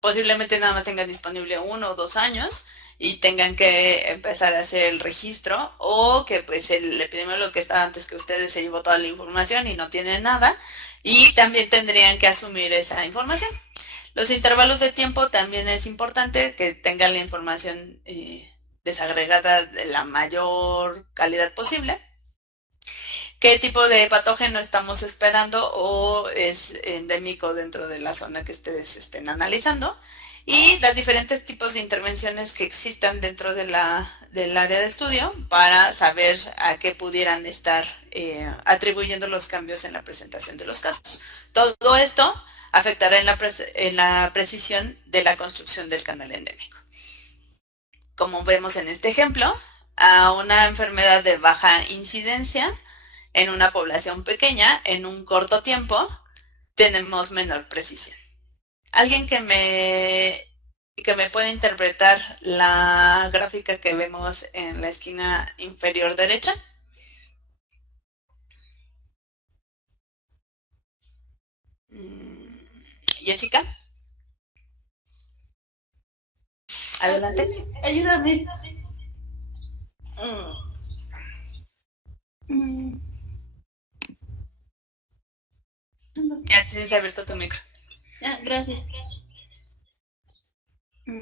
posiblemente nada más tengan disponible 1 o 2 años y tengan que empezar a hacer el registro, o que pues el epidemiólogo que estaba antes que ustedes se llevó toda la información y no tiene nada, y también tendrían que asumir esa información. Los intervalos de tiempo también es importante que tengan la información desagregada de la mayor calidad posible. ¿Qué tipo de patógeno estamos esperando o es endémico dentro de la zona que ustedes estén analizando? Y los diferentes tipos de intervenciones que existan dentro del área de estudio para saber a qué pudieran estar atribuyendo los cambios en la presentación de los casos. Todo esto afectará en la precisión de la construcción del canal endémico. Como vemos en este ejemplo, a una enfermedad de baja incidencia en una población pequeña, en un corto tiempo, tenemos menor precisión. ¿Alguien que me pueda interpretar la gráfica que vemos en la esquina inferior derecha? Jessica. Adelante. Ayúdame. Ya tienes abierto tu micro. Gracias. ¿Qué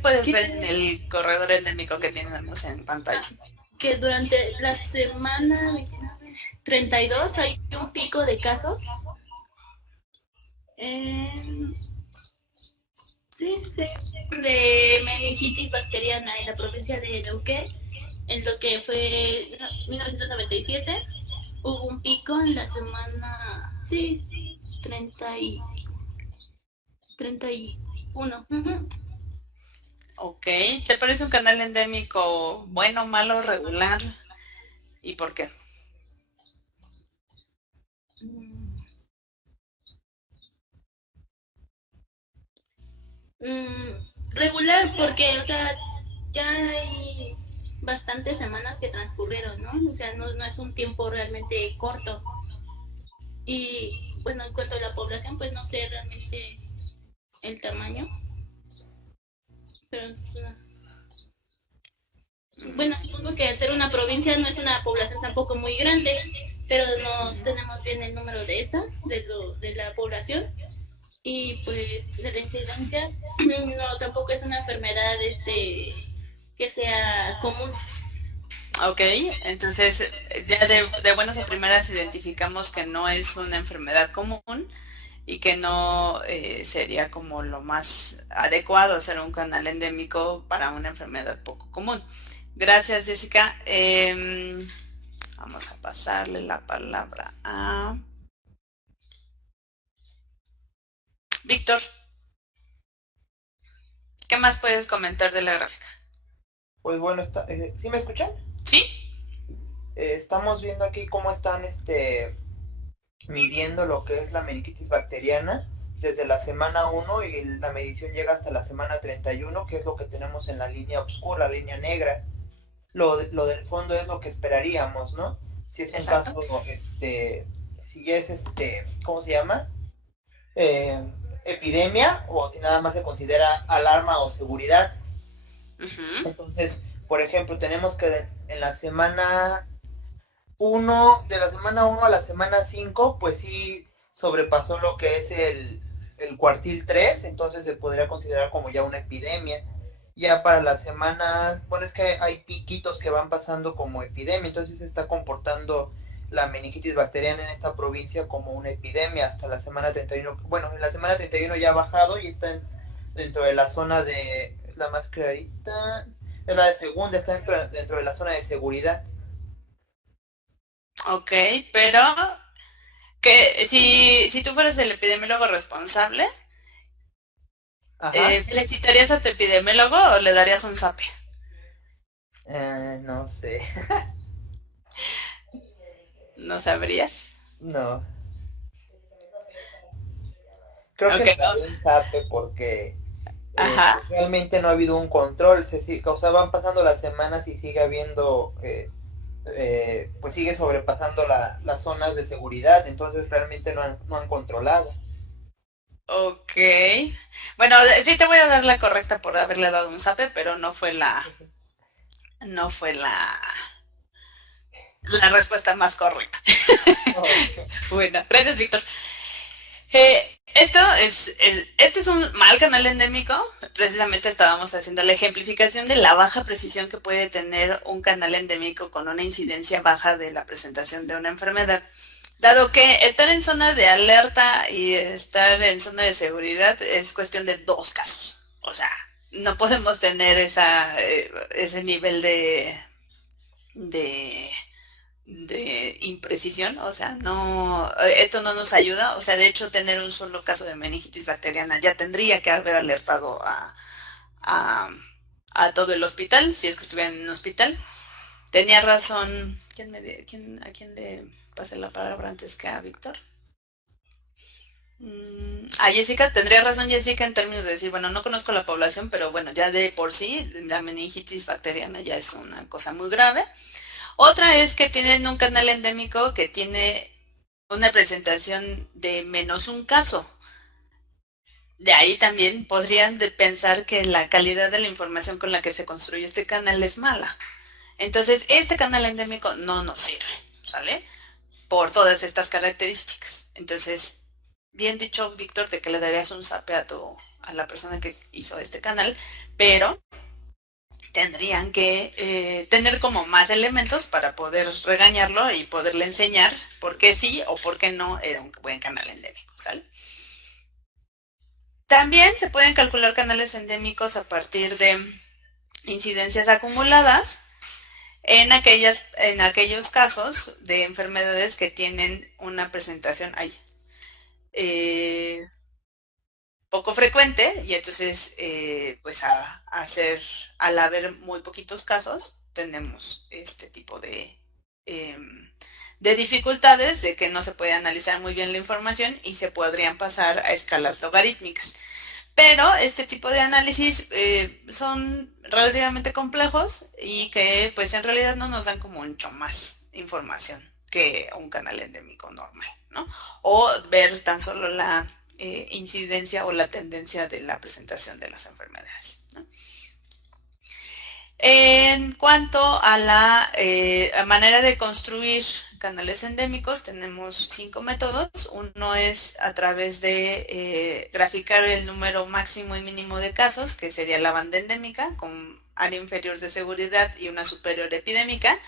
puedes ver en el corredor endémico que tenemos en pantalla? Que durante la semana 32 hay un pico de casos. De meningitis bacteriana en la provincia de Neuquén, en lo que fue 1997. Hubo un pico en la semana 31. Ok, ¿te parece un canal endémico bueno, malo, regular? ¿Y por qué? Regular porque, o sea, ya hay bastantes semanas que transcurrieron, ¿no? O sea, no es un tiempo realmente corto. Y bueno, en cuanto a la población, pues no sé realmente el tamaño. Pero bueno, supongo que al ser una provincia no es una población tampoco muy grande, pero no tenemos bien el número de la población. Y pues de la incidencia, no, tampoco es una enfermedad que sea común. Ok, entonces ya de buenas a primeras identificamos que no es una enfermedad común y que no sería como lo más adecuado hacer un canal endémico para una enfermedad poco común. Gracias, Jessica. Vamos a pasarle la palabra a Víctor. ¿Qué más puedes comentar de la gráfica? Pues bueno, ¿sí me escuchan? Sí. Estamos viendo aquí cómo están midiendo lo que es la meningitis bacteriana desde la semana 1 y la medición llega hasta la semana 31, que es lo que tenemos en la línea oscura, la línea negra. Lo del fondo es lo que esperaríamos, ¿no? Si es un Exacto. caso, si es ¿cómo se llama? Epidemia, o si nada más se considera alarma o seguridad. Uh-huh. Entonces, por ejemplo, tenemos que en la semana 1, de la semana 1 a la semana 5, pues sí sobrepasó lo que es el cuartil 3, entonces se podría considerar como ya una epidemia. Ya para la semana, bueno, es que hay piquitos que van pasando como epidemia, entonces se está comportando la meningitis bacteriana en esta provincia como una epidemia hasta la semana 31. Bueno, en la semana 31 ya ha bajado y está dentro de la zona de es la más clarita. Es la de segunda, está dentro de la zona de seguridad. Ok, pero que si tú fueras el epidemiólogo responsable, Ajá. ¿felicitarías a tu epidemiólogo o le darías un zape? No sé. ¿No sabrías? No. Creo que Ok, le daré un zape porque ajá. realmente no ha habido un control. O sea, van pasando las semanas y sigue habiendo, pues sigue sobrepasando las zonas de seguridad. Entonces realmente no han controlado. Ok. Bueno, sí te voy a dar la correcta por haberle dado un zape, pero no fue la respuesta más correcta. Ok. Bueno, gracias, Víctor. Este es un mal canal endémico. Precisamente estábamos haciendo la ejemplificación de la baja precisión que puede tener un canal endémico con una incidencia baja de la presentación de una enfermedad. Dado que estar en zona de alerta y estar en zona de seguridad es cuestión de 2 casos. O sea, no podemos tener ese nivel de de imprecisión, o sea, no, esto no nos ayuda, o sea, de hecho tener un solo caso de meningitis bacteriana ya tendría que haber alertado a, a todo el hospital, si es que estuvieran en un hospital. Tenía razón, ¿a quién le pasé la palabra antes que a Víctor? A Jessica, tendría razón Jessica en términos de decir, bueno, no conozco la población, pero bueno, ya de por sí la meningitis bacteriana ya es una cosa muy grave. Otra es que tienen un canal endémico que tiene una presentación de menos un caso. De ahí también podrían pensar que la calidad de la información con la que se construye este canal es mala. Entonces, este canal endémico no nos sirve, ¿sale? Por todas estas características. Entonces, bien dicho, Víctor, de que le darías un zape a la persona que hizo este canal, pero tendrían que tener como más elementos para poder regañarlo y poderle enseñar por qué sí o por qué no era un buen canal endémico, ¿sale? También se pueden calcular canales endémicos a partir de incidencias acumuladas en aquellos casos de enfermedades que tienen una presentación poco frecuente y entonces pues al haber muy poquitos casos tenemos este tipo de dificultades de que no se puede analizar muy bien la información y se podrían pasar a escalas logarítmicas. Pero este tipo de análisis son relativamente complejos y que pues en realidad no nos dan como mucho más información que un canal endémico normal, ¿no? O ver tan solo la incidencia o la tendencia de la presentación de las enfermedades, ¿no? En cuanto a la manera de construir canales endémicos, tenemos 5 métodos. Uno es a través de graficar el número máximo y mínimo de casos, que sería la banda endémica, con área inferior de seguridad y una superior epidémica.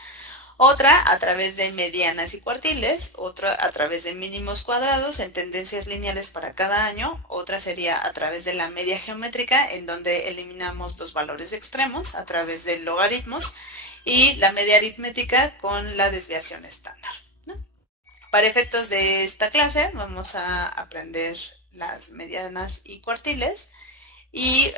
Otra a través de medianas y cuartiles, otra a través de mínimos cuadrados en tendencias lineales para cada año, otra sería a través de la media geométrica en donde eliminamos los valores extremos a través de logaritmos y la media aritmética con la desviación estándar, ¿no? Para efectos de esta clase vamos a aprender las medianas y cuartiles y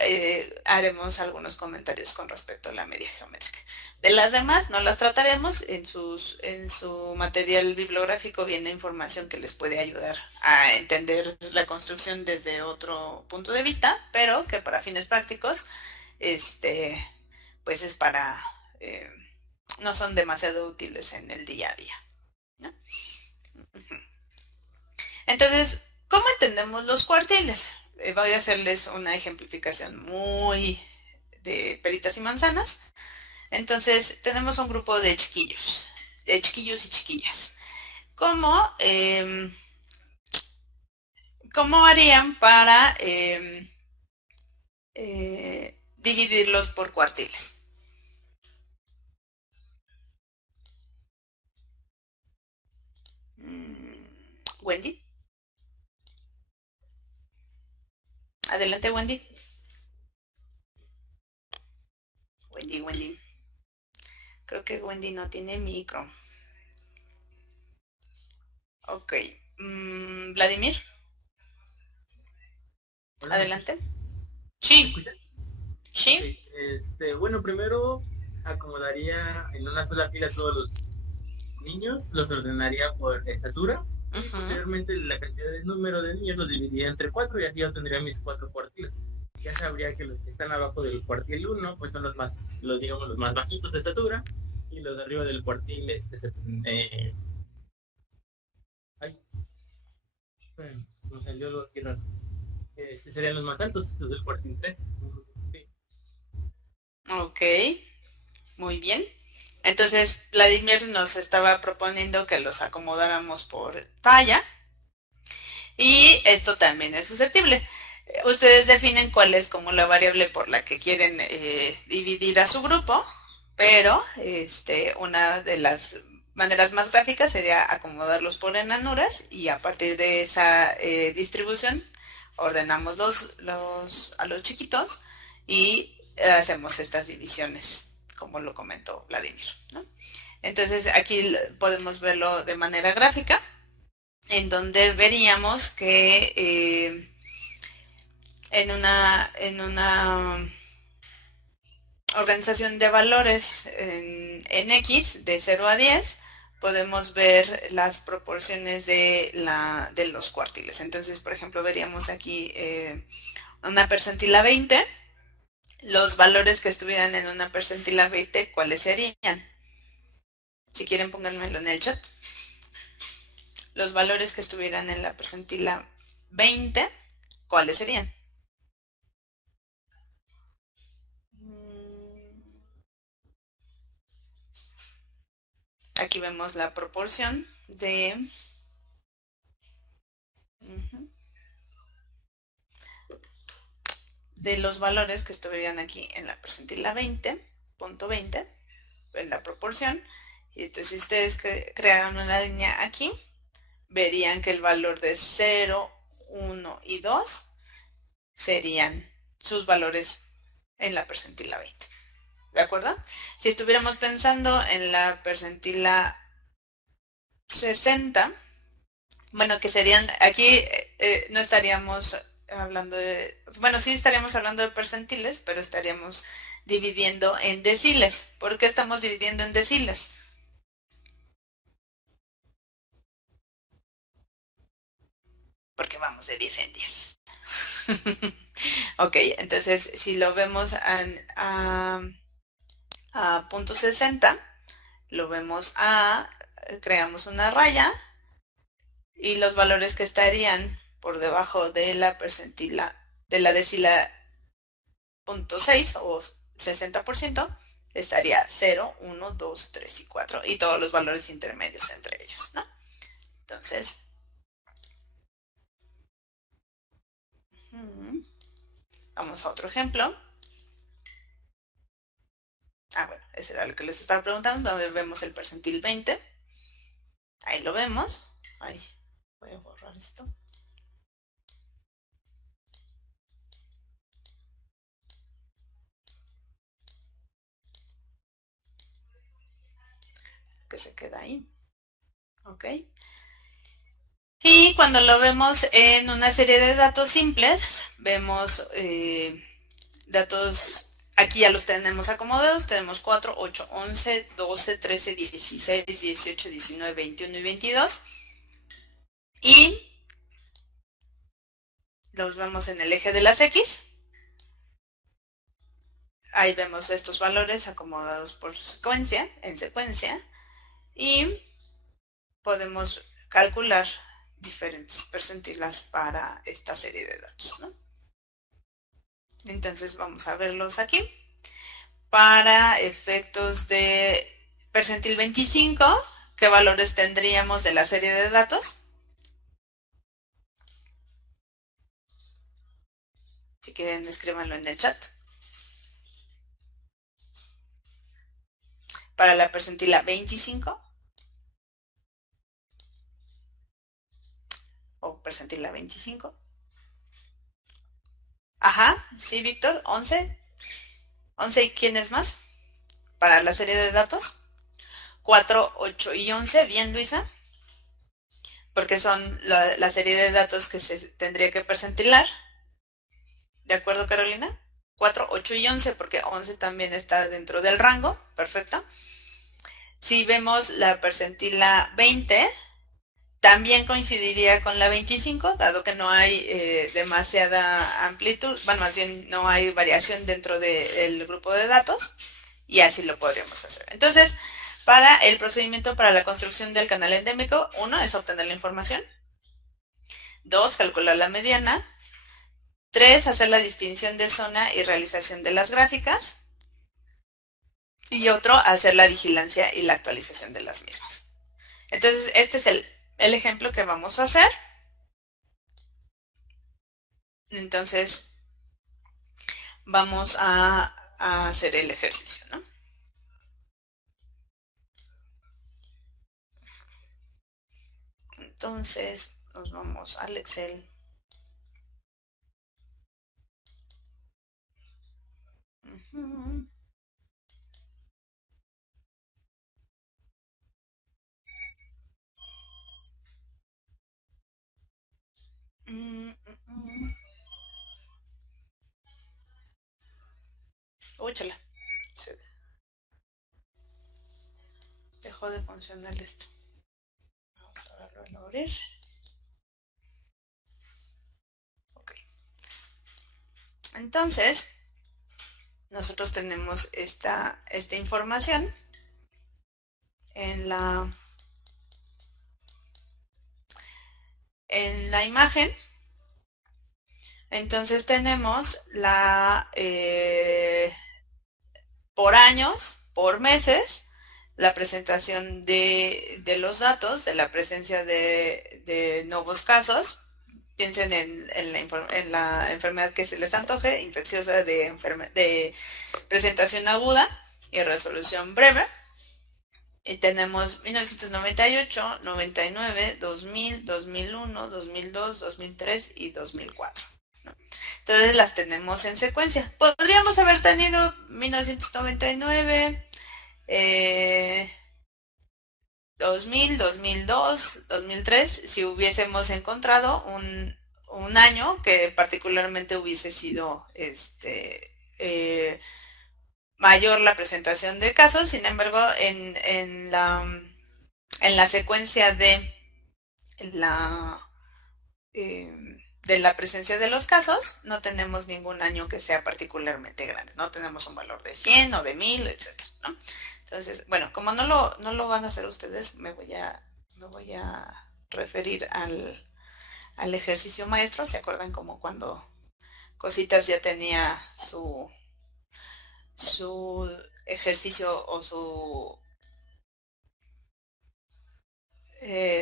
haremos algunos comentarios con respecto a la media geométrica. De las demás no las trataremos, en su material bibliográfico viene información que les puede ayudar a entender la construcción desde otro punto de vista, pero que para fines prácticos, pues es no son demasiado útiles en el día a día, ¿no? Entonces, ¿cómo entendemos los cuartiles? Voy a hacerles una ejemplificación muy de peritas y manzanas. Entonces, tenemos un grupo de chiquillos y chiquillas. ¿Cómo harían para dividirlos por cuartiles? Wendy. Adelante, Wendy. Wendy. Creo que Wendy no tiene micro. Ok. Vladimir. Hola, Adelante. ¿me Sí. escuchas? Sí. Ok, bueno, primero acomodaría en una sola fila a todos los niños, los ordenaría por estatura y Ujú. posteriormente la cantidad de número de niños los dividiría entre 4 y así yo tendría mis 4 cuartiles. Ya sabría que los que están abajo del cuartil 1 pues son los digamos los más bajitos de estatura y los de arriba del cuartil ay, no salió lo aquí raro. Serían los más altos, los del cuartil 3. Sí. Ok. Muy bien. Entonces, Vladimir nos estaba proponiendo que los acomodáramos por talla. Y esto también es susceptible. Ustedes definen cuál es como la variable por la que quieren dividir a su grupo, pero una de las maneras más gráficas sería acomodarlos por enanuras y a partir de esa distribución ordenamos a los chiquitos y hacemos estas divisiones, como lo comentó Vladimir, ¿no? Entonces aquí podemos verlo de manera gráfica, en donde veríamos que en una organización de valores en X de 0 a 10 podemos ver las proporciones de los cuartiles. Entonces, por ejemplo, veríamos aquí una percentila 20. Los valores que estuvieran en una percentila 20, ¿cuáles serían? Si quieren, pónganmelo en el chat. Los valores que estuvieran en la percentila 20, ¿cuáles serían? Aquí vemos la proporción de los valores que estuvieran aquí en la percentila 20.20, en la proporción. Y entonces si ustedes crearan una línea aquí, verían que el valor de 0, 1 y 2 serían sus valores en la percentila 20. ¿De acuerdo? Si estuviéramos pensando en la percentila 60, bueno, que serían, aquí no estaríamos hablando sí estaríamos hablando de percentiles, pero estaríamos dividiendo en deciles. ¿Por qué estamos dividiendo en deciles? Porque vamos de 10 en 10. Ok, entonces si lo vemos a punto 60, lo vemos creamos una raya y los valores que estarían por debajo de la percentila, de la decila .6 o 60%, estaría 0, 1, 2, 3 y 4 y todos los valores intermedios entre ellos, ¿no? Entonces, vamos a otro ejemplo. Bueno, ese era lo que les estaba preguntando, donde vemos el percentil 20. Ahí lo vemos. Ay, voy a borrar esto. Que se queda ahí. Ok. Y cuando lo vemos en una serie de datos simples, vemos datos. Aquí ya los tenemos acomodados, tenemos 4, 8, 11, 12, 13, 16, 18, 19, 21 y 22. Y los vemos en el eje de las X. Ahí vemos estos valores acomodados por secuencia, en secuencia. Y podemos calcular diferentes percentilas para esta serie de datos, ¿no? Entonces vamos a verlos aquí. Para efectos de percentil 25, ¿qué valores tendríamos de la serie de datos? Si quieren, escríbanlo en el chat. Para la percentila 25 o percentila 25. Ajá, sí, Víctor, 11. 11, ¿y quién es más? para la serie de datos. 4, 8 y 11, bien Luisa, porque son la serie de datos que se tendría que percentilar. ¿De acuerdo, Carolina? 4, 8 y 11, porque 11 también está dentro del rango, perfecto. Si vemos la percentila 20, también coincidiría con la 25, dado que no hay demasiada amplitud, bueno, más bien no hay variación dentro del grupo de datos, y así lo podríamos hacer. Entonces, para el procedimiento para la construcción del canal endémico, 1 es obtener la información, 2, calcular la mediana, 3, hacer la distinción de zona y realización de las gráficas, y otro, hacer la vigilancia y la actualización de las mismas. Entonces, este es el ejemplo que vamos a hacer. Entonces, vamos a hacer el ejercicio, ¿no? Entonces, nos vamos al Excel. Úchala. Sí. Dejó de funcionar esto. Vamos a darlo a abrir. Ok. Entonces, nosotros tenemos esta información en la imagen. Entonces tenemos por años, por meses, la presentación de los datos, de la presencia de nuevos casos. Piensen en la enfermedad que se les antoje, infecciosa de presentación aguda y resolución breve. Y tenemos 1998, 99, 2000, 2001, 2002, 2003 y 2004. ¿no? Entonces las tenemos en secuencia. Podríamos haber tenido 1999, 2000, 2002, 2003, si hubiésemos encontrado un año que particularmente hubiese sido mayor la presentación de casos. Sin embargo, en la secuencia de la presencia de los casos, no tenemos ningún año que sea particularmente grande. No tenemos un valor de 100 o de 1000, etc. ¿no? Entonces, bueno, como no lo van a hacer ustedes, me voy a referir al ejercicio maestro. ¿Se acuerdan como cuando Cositas ya tenía su ejercicio o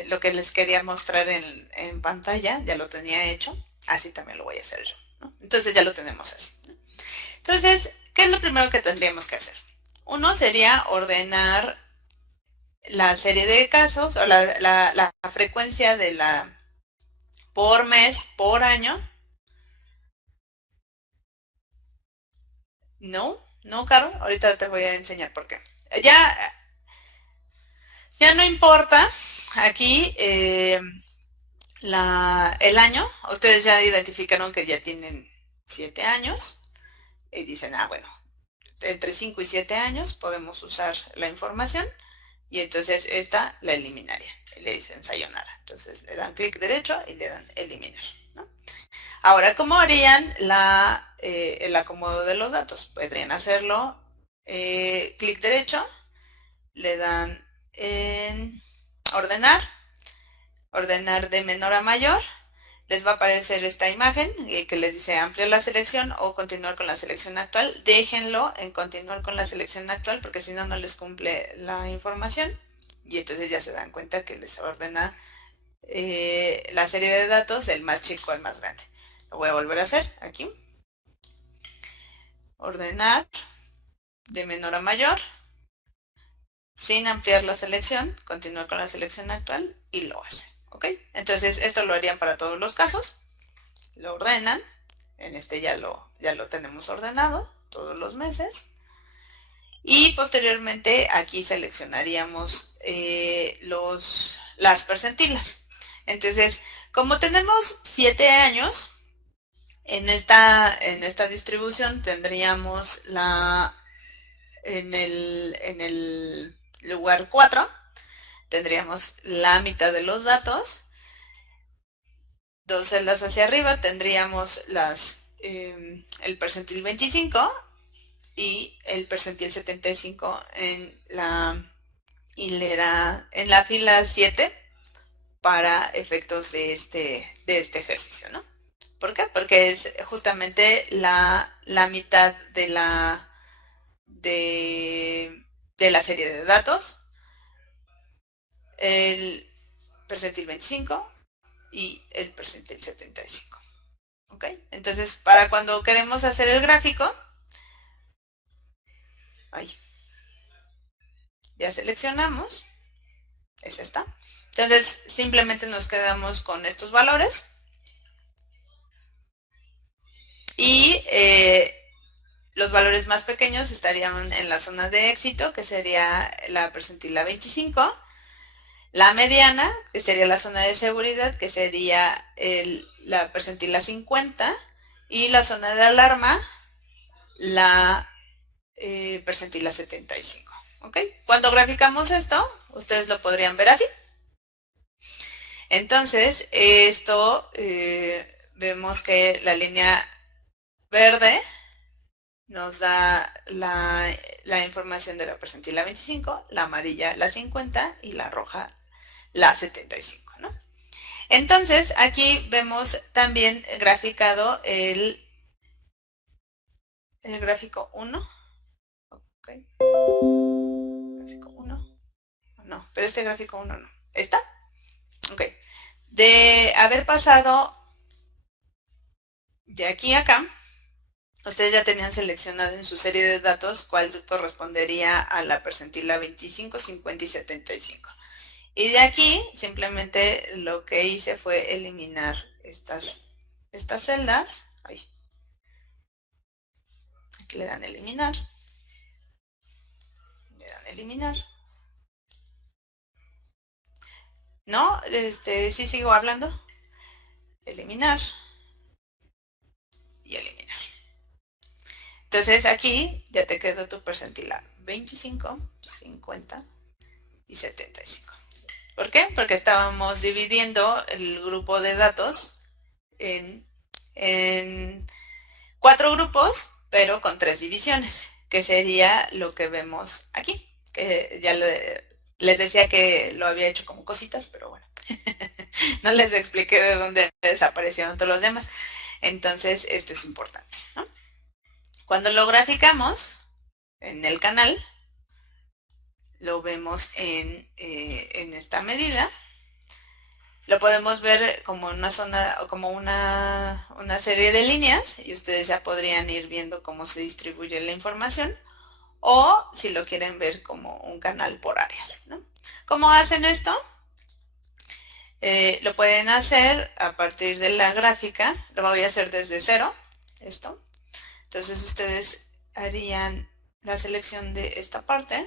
lo que les quería mostrar en pantalla? Ya lo tenía hecho, así también lo voy a hacer yo, ¿no? Entonces ya lo tenemos así, ¿no? Entonces, ¿qué es lo primero que tendríamos que hacer? Uno sería ordenar la serie de casos o la frecuencia de por mes, por año. No, Caro, ahorita te voy a enseñar por qué. Ya no importa aquí el año. Ustedes ya identificaron que ya tienen 7 años y dicen, bueno, entre 5 y 7 años podemos usar la información, y entonces esta la eliminaría. Y le dicen sayonara. Entonces le dan clic derecho y le dan eliminar, ¿no? Ahora, ¿cómo harían el acomodo de los datos? Podrían hacerlo clic derecho, le dan en ordenar de menor a mayor. Les va a aparecer esta imagen que les dice ampliar la selección o continuar con la selección actual. Déjenlo en continuar con la selección actual, porque si no, no les cumple la información. Y entonces ya se dan cuenta que les ordena la serie de datos del más chico al más grande. Lo voy a volver a hacer aquí. Ordenar de menor a mayor, sin ampliar la selección, continuar con la selección actual, y lo hace. ¿Ok? Entonces esto lo harían para todos los casos. Lo ordenan. En este ya lo tenemos ordenado, todos los meses. Y posteriormente aquí seleccionaríamos las percentilas. Entonces, como tenemos 7 años, en esta distribución tendríamos en el lugar 4, tendríamos la mitad de los datos. 2 celdas hacia arriba tendríamos el percentil 25 y el percentil 75 en la hilera, en la fila 7 para efectos de este ejercicio, ¿no? ¿Por qué? Porque es justamente la mitad de la serie de datos, el percentil 25 y el percentil 75. ¿Ok? Entonces, para cuando queremos hacer el gráfico, ya seleccionamos, es esta. Entonces, simplemente nos quedamos con estos valores y los valores más pequeños estarían en la zona de éxito, que sería la percentila 25, la mediana, que sería la zona de seguridad, que sería la percentila 50, y la zona de alarma, la percentila 75. ¿Ok? Cuando graficamos esto, ustedes lo podrían ver así. Entonces, esto vemos que la línea verde nos da la información de la percentila 25, la amarilla la 50 y la roja la 75, ¿no? Entonces, aquí vemos también graficado el gráfico 1. Okay. Gráfico 1. No, pero este gráfico 1 no. ¿Está? Ok. De haber pasado de aquí a acá, ustedes ya tenían seleccionado en su serie de datos cuál correspondería a la percentila 25, 50 y 75. Y de aquí simplemente lo que hice fue eliminar estas celdas. Aquí le dan eliminar. Le dan eliminar. ¿No? Sí sigo hablando. Eliminar. Y eliminar. Entonces aquí ya te quedó tu percentila 25, 50 y 75. ¿Por qué? Porque estábamos dividiendo el grupo de datos en 4 grupos, pero con 3 divisiones, que sería lo que vemos aquí. Que ya les decía que lo había hecho como cositas, pero bueno, no les expliqué de dónde desaparecieron todos los demás. Entonces, esto es importante, ¿no? Cuando lo graficamos en el canal, lo vemos en esta medida. Lo podemos ver como una zona, como una serie de líneas, y ustedes ya podrían ir viendo cómo se distribuye la información, o si lo quieren ver como un canal por áreas, ¿no? ¿Cómo hacen esto? Lo pueden hacer a partir de la gráfica. Lo voy a hacer desde cero, esto. Entonces ustedes harían la selección de esta parte.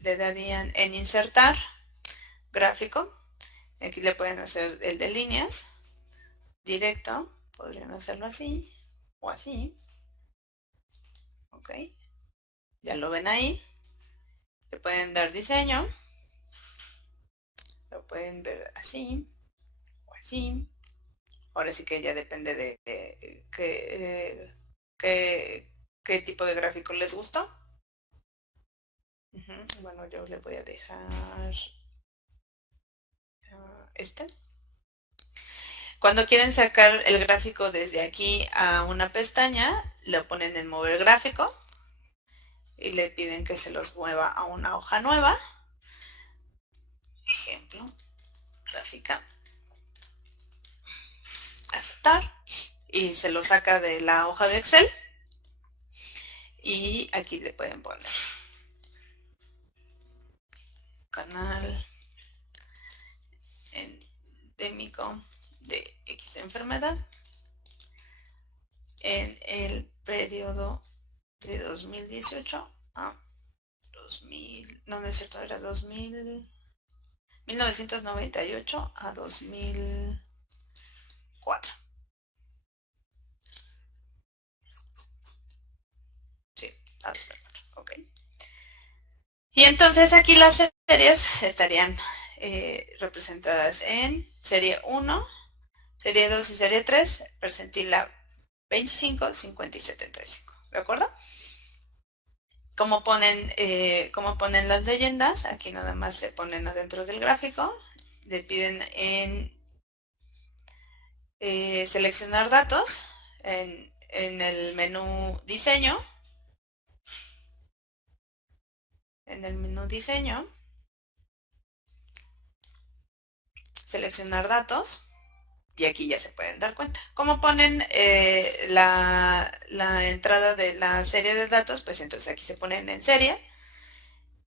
Le darían en insertar gráfico. Aquí le pueden hacer el de líneas directo, podrían hacerlo así o así. Ok, ya lo ven ahí. Le pueden dar diseño, lo pueden ver así o así. Ahora sí que ya depende de qué tipo de gráfico les gustó. Bueno, yo le voy a dejar este. Cuando quieren sacar el gráfico desde aquí a una pestaña, lo ponen en mover gráfico y le piden que se los mueva a una hoja nueva. Ejemplo, gráfica. Aceptar. Y se lo saca de la hoja de Excel. Y aquí le pueden poner canal endémico de X enfermedad en el periodo de 2018 a 2000, no, no es cierto, era 1998 a 2004. Sí, a 2004, ok. Y entonces aquí las series estarían representadas en serie 1, serie 2 y serie 3, percentila 25, 50 y 75, ¿de acuerdo? Como ponen las leyendas, aquí nada más se ponen adentro del gráfico, le piden en seleccionar datos, en el menú diseño, seleccionar datos, y aquí ya se pueden dar cuenta. Como ponen la entrada de la serie de datos, pues entonces aquí se ponen en serie,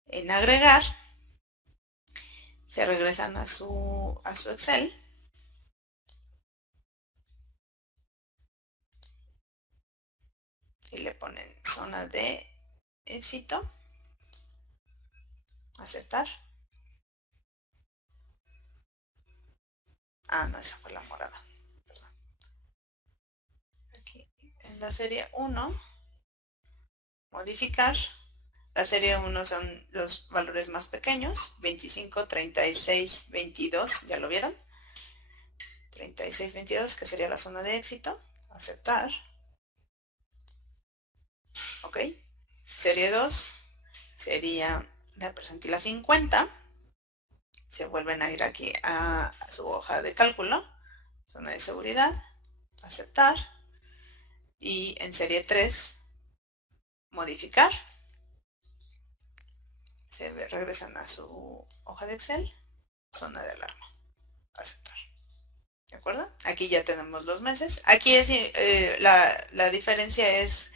en agregar, se regresan a su Excel, y le ponen zona de éxito, aceptar. Ah, no, esa fue la morada. Perdón. Aquí en la serie 1, modificar. La serie 1 son los valores más pequeños, 25, 36, 22, ¿ya lo vieron? 36, 22, que sería la zona de éxito. Aceptar. Ok. Serie 2 sería la percentila 50. Se vuelven a ir aquí a su hoja de cálculo, zona de seguridad, aceptar, y en serie 3, modificar, se regresan a su hoja de Excel, zona de alarma, aceptar. ¿De acuerdo? Aquí ya tenemos los meses. Aquí es la diferencia es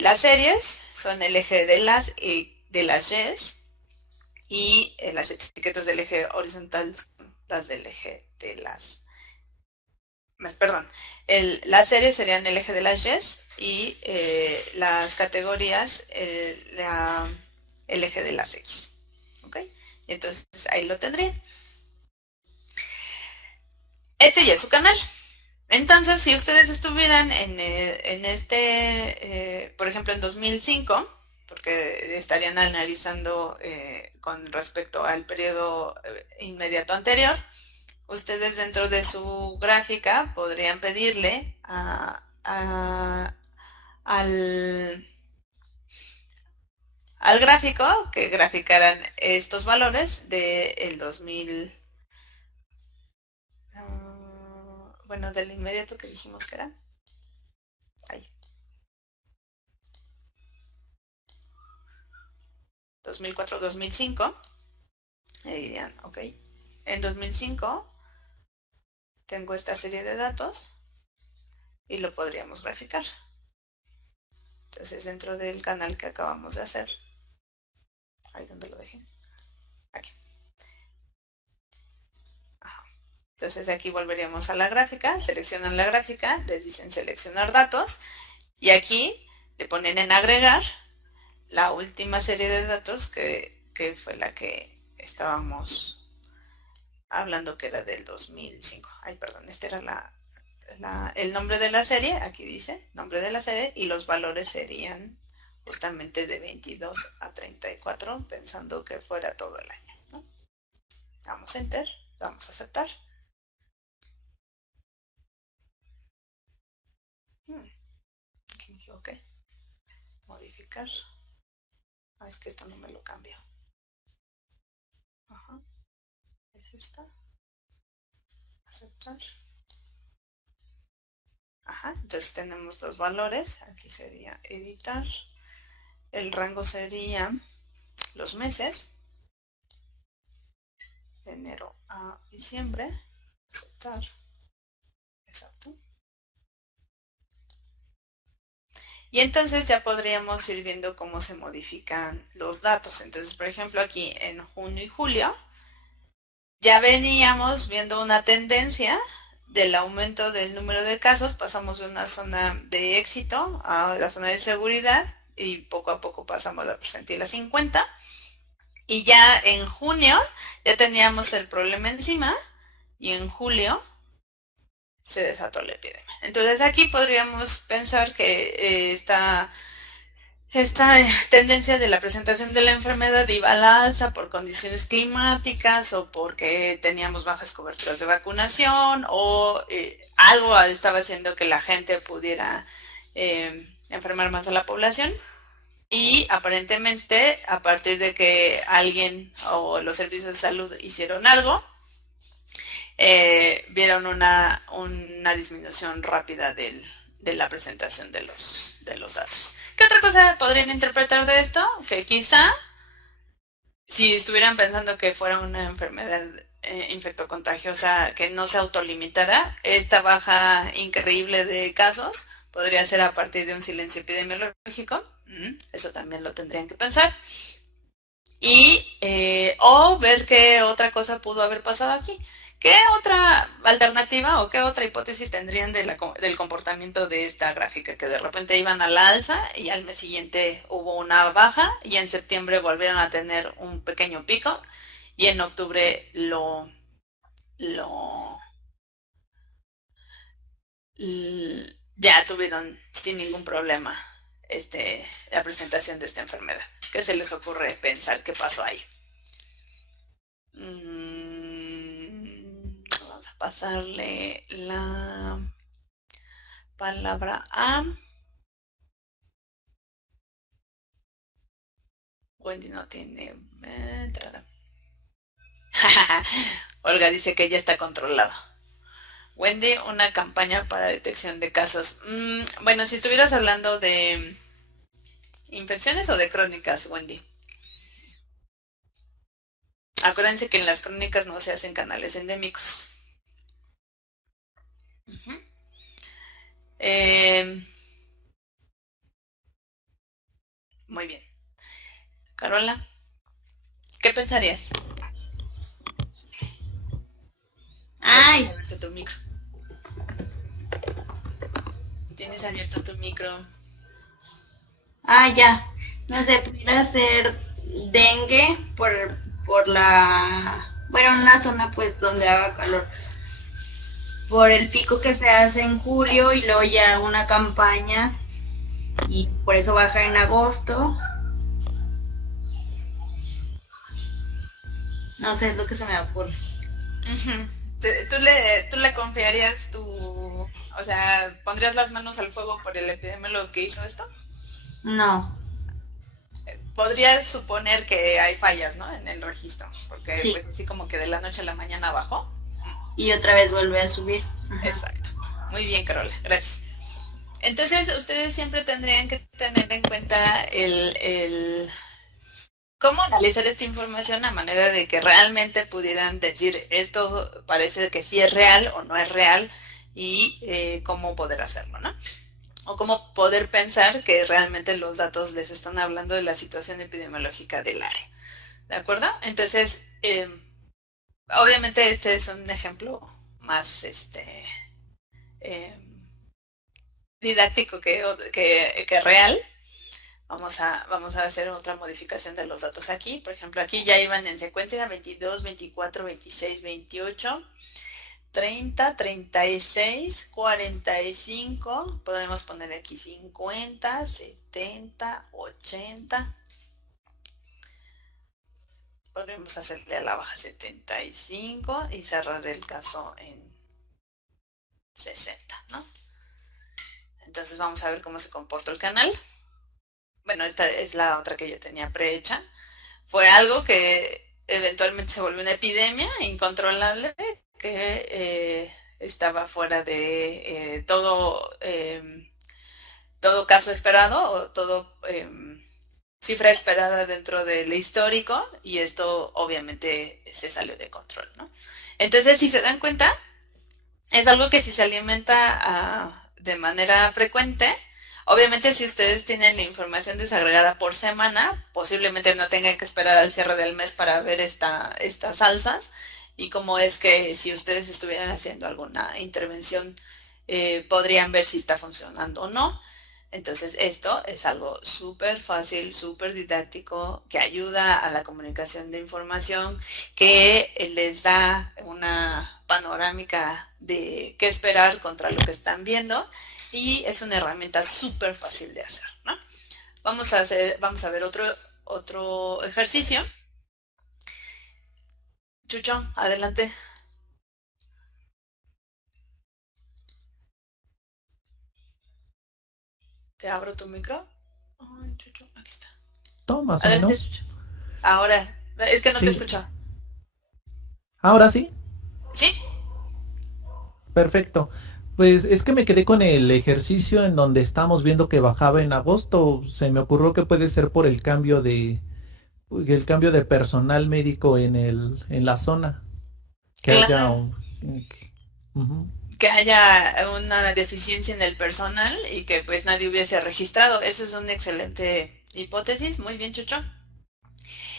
las series son el eje de las Ys, y las etiquetas del eje horizontal son las del eje de las... Perdón, las series serían el eje de las Ys y las categorías el eje de las X. ¿Ok? Entonces ahí lo tendrían. Este ya es su canal. Entonces, si ustedes estuvieran en por ejemplo, en 2005, porque estarían analizando con respecto al periodo inmediato anterior, ustedes dentro de su gráfica podrían pedirle al gráfico que graficaran estos valores del 2000, bueno, del inmediato que dijimos que era. Ahí. 2004, 2005. Y dirían, ok, en 2005 tengo esta serie de datos y lo podríamos graficar. Entonces, dentro del canal que acabamos de hacer, ahí donde lo dejé, aquí. Ajá. Entonces, aquí volveríamos a la gráfica, seleccionan la gráfica, les dicen seleccionar datos, y aquí le ponen en agregar la última serie de datos que fue la que estábamos hablando, que era del 2005. Ay, perdón, este era el nombre de la serie, aquí dice, nombre de la serie, y los valores serían justamente de 22 a 34, pensando que fuera todo el año, ¿no? Damos Enter, vamos a aceptar. Aquí me equivoqué. Modificar. Ah, es que esto no me lo cambio. Ajá. Es esta. Aceptar. Ajá, entonces tenemos los valores. Aquí sería editar. El rango sería los meses. De enero a diciembre. Aceptar. Exacto. Y entonces ya podríamos ir viendo cómo se modifican los datos. Entonces, por ejemplo, aquí en junio y julio, ya veníamos viendo una tendencia del aumento del número de casos, pasamos de una zona de éxito a la zona de seguridad y poco a poco pasamos a percentila 50 y ya en junio ya teníamos el problema encima y en julio se desató la epidemia. Entonces aquí podríamos pensar que esta tendencia de la presentación de la enfermedad iba a la alza por condiciones climáticas o porque teníamos bajas coberturas de vacunación o algo estaba haciendo que la gente pudiera enfermar más a la población. Y aparentemente, a partir de que alguien o los servicios de salud hicieron algo, vieron una disminución rápida de la presentación de los datos. ¿Qué otra cosa podrían interpretar de esto? Que quizá, si estuvieran pensando que fuera una enfermedad infectocontagiosa que no se autolimitara, esta baja increíble de casos podría ser a partir de un silencio epidemiológico. Eso también lo tendrían que pensar. Y, o ver qué otra cosa pudo haber pasado aquí. ¿Qué otra alternativa o qué otra hipótesis tendrían del comportamiento de esta gráfica? Que de repente iban a la alza y al mes siguiente hubo una baja y en septiembre volvieron a tener un pequeño pico y en octubre ya tuvieron sin ningún problema la presentación de esta enfermedad. ¿Qué se les ocurre pensar qué pasó ahí? Vamos a pasarle la palabra a Wendy. No tiene entrada. Olga dice que ya está controlado. Wendy, una campaña para detección de casos. Bueno, si estuvieras hablando de infecciones o de crónicas, Wendy. Acuérdense que en las crónicas no se hacen canales endémicos. Muy bien. Carola, ¿qué pensarías? Ay. Abierto tu micro. Tienes abierto tu micro. Ya. No sé, pudiera ser dengue por la... Bueno, en una zona pues donde haga calor. Por el pico que se hace en julio y luego ya una campaña y por eso baja en agosto. No sé, es lo que se me ocurre. ¿Tú le confiarías o sea, pondrías las manos al fuego por el epidemiólogo que hizo esto? No. Podrías suponer que hay fallas, ¿no? En el registro, porque sí. Pues así como que de la noche a la mañana bajó. Y otra vez vuelve a subir. Ajá. Exacto. Muy bien, Carola, gracias. Entonces, ustedes siempre tendrían que tener en cuenta cómo analizar esta información a manera de que realmente pudieran decir esto parece que sí es real o no es real y cómo poder hacerlo, ¿no? O cómo poder pensar que realmente los datos les están hablando de la situación epidemiológica del área. ¿De acuerdo? Entonces, obviamente este es un ejemplo más didáctico que real. Vamos a hacer otra modificación de los datos aquí. Por ejemplo, aquí ya iban en secuencia 22, 24, 26, 28, 30, 36, 45. Podremos poner aquí 50, 70, 80. Podremos hacerle a la baja 75 y cerrar el caso en 60, ¿no? Entonces vamos a ver cómo se comporta el canal. Bueno, esta es la otra que yo tenía prehecha. Fue algo que eventualmente se volvió una epidemia incontrolable que estaba fuera de todo caso esperado o todo cifra esperada dentro del histórico y esto obviamente se salió de control, ¿no? Entonces, si se dan cuenta, es algo que si se alimenta de manera frecuente. Obviamente si ustedes tienen la información desagregada por semana, posiblemente no tengan que esperar al cierre del mes para ver estas alzas y cómo es que si ustedes estuvieran haciendo alguna intervención podrían ver si está funcionando o no. Entonces esto es algo súper fácil, súper didáctico, que ayuda a la comunicación de información, que les da una panorámica de qué esperar contra lo que están viendo y es una herramienta súper fácil de hacer, ¿no? Vamos a ver otro ejercicio. Chucho, adelante. ¿Te abro tu micro? Ay, Chucho, aquí está. ¿Todo más o Adelante, menos? Chucho. Ahora, es que no te Sí. escucho. Ahora sí. ¿Sí? Perfecto. Pues es que me quedé con el ejercicio en donde estamos viendo que bajaba en agosto. Se me ocurrió que puede ser por el cambio de personal médico en la zona. Que haya Claro, un... Ujú. que haya una deficiencia en el personal y que pues nadie hubiese registrado. Esa es una excelente hipótesis. Muy bien, Chucho.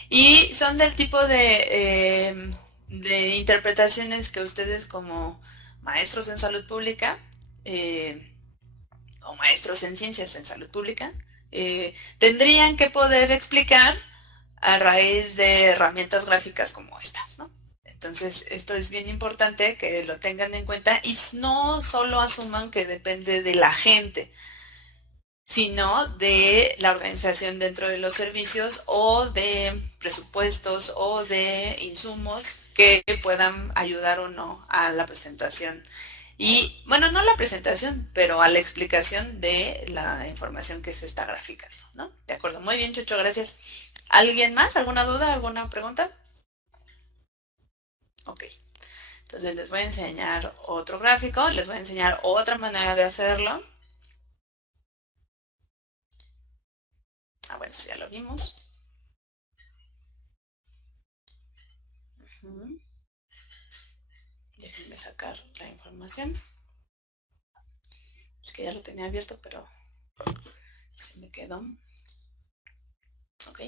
Y son del tipo de interpretaciones que ustedes como maestros en salud pública eh, o maestros en ciencias en salud pública tendrían que poder explicar a raíz de herramientas gráficas como estas, ¿no? Entonces, esto es bien importante que lo tengan en cuenta y no solo asuman que depende de la gente, sino de la organización dentro de los servicios o de presupuestos o de insumos que puedan ayudar o no a la presentación. Y bueno, no a la presentación, pero a la explicación de la información que se está graficando, ¿no? De acuerdo, muy bien, Chucho, gracias. ¿Alguien más? ¿Alguna duda? ¿Alguna pregunta? Ok, entonces les voy a enseñar otro gráfico, les voy a enseñar otra manera de hacerlo. Ah, bueno, eso ya lo vimos. Déjenme sacar la información. Es que ya lo tenía abierto, pero se me quedó. Ok.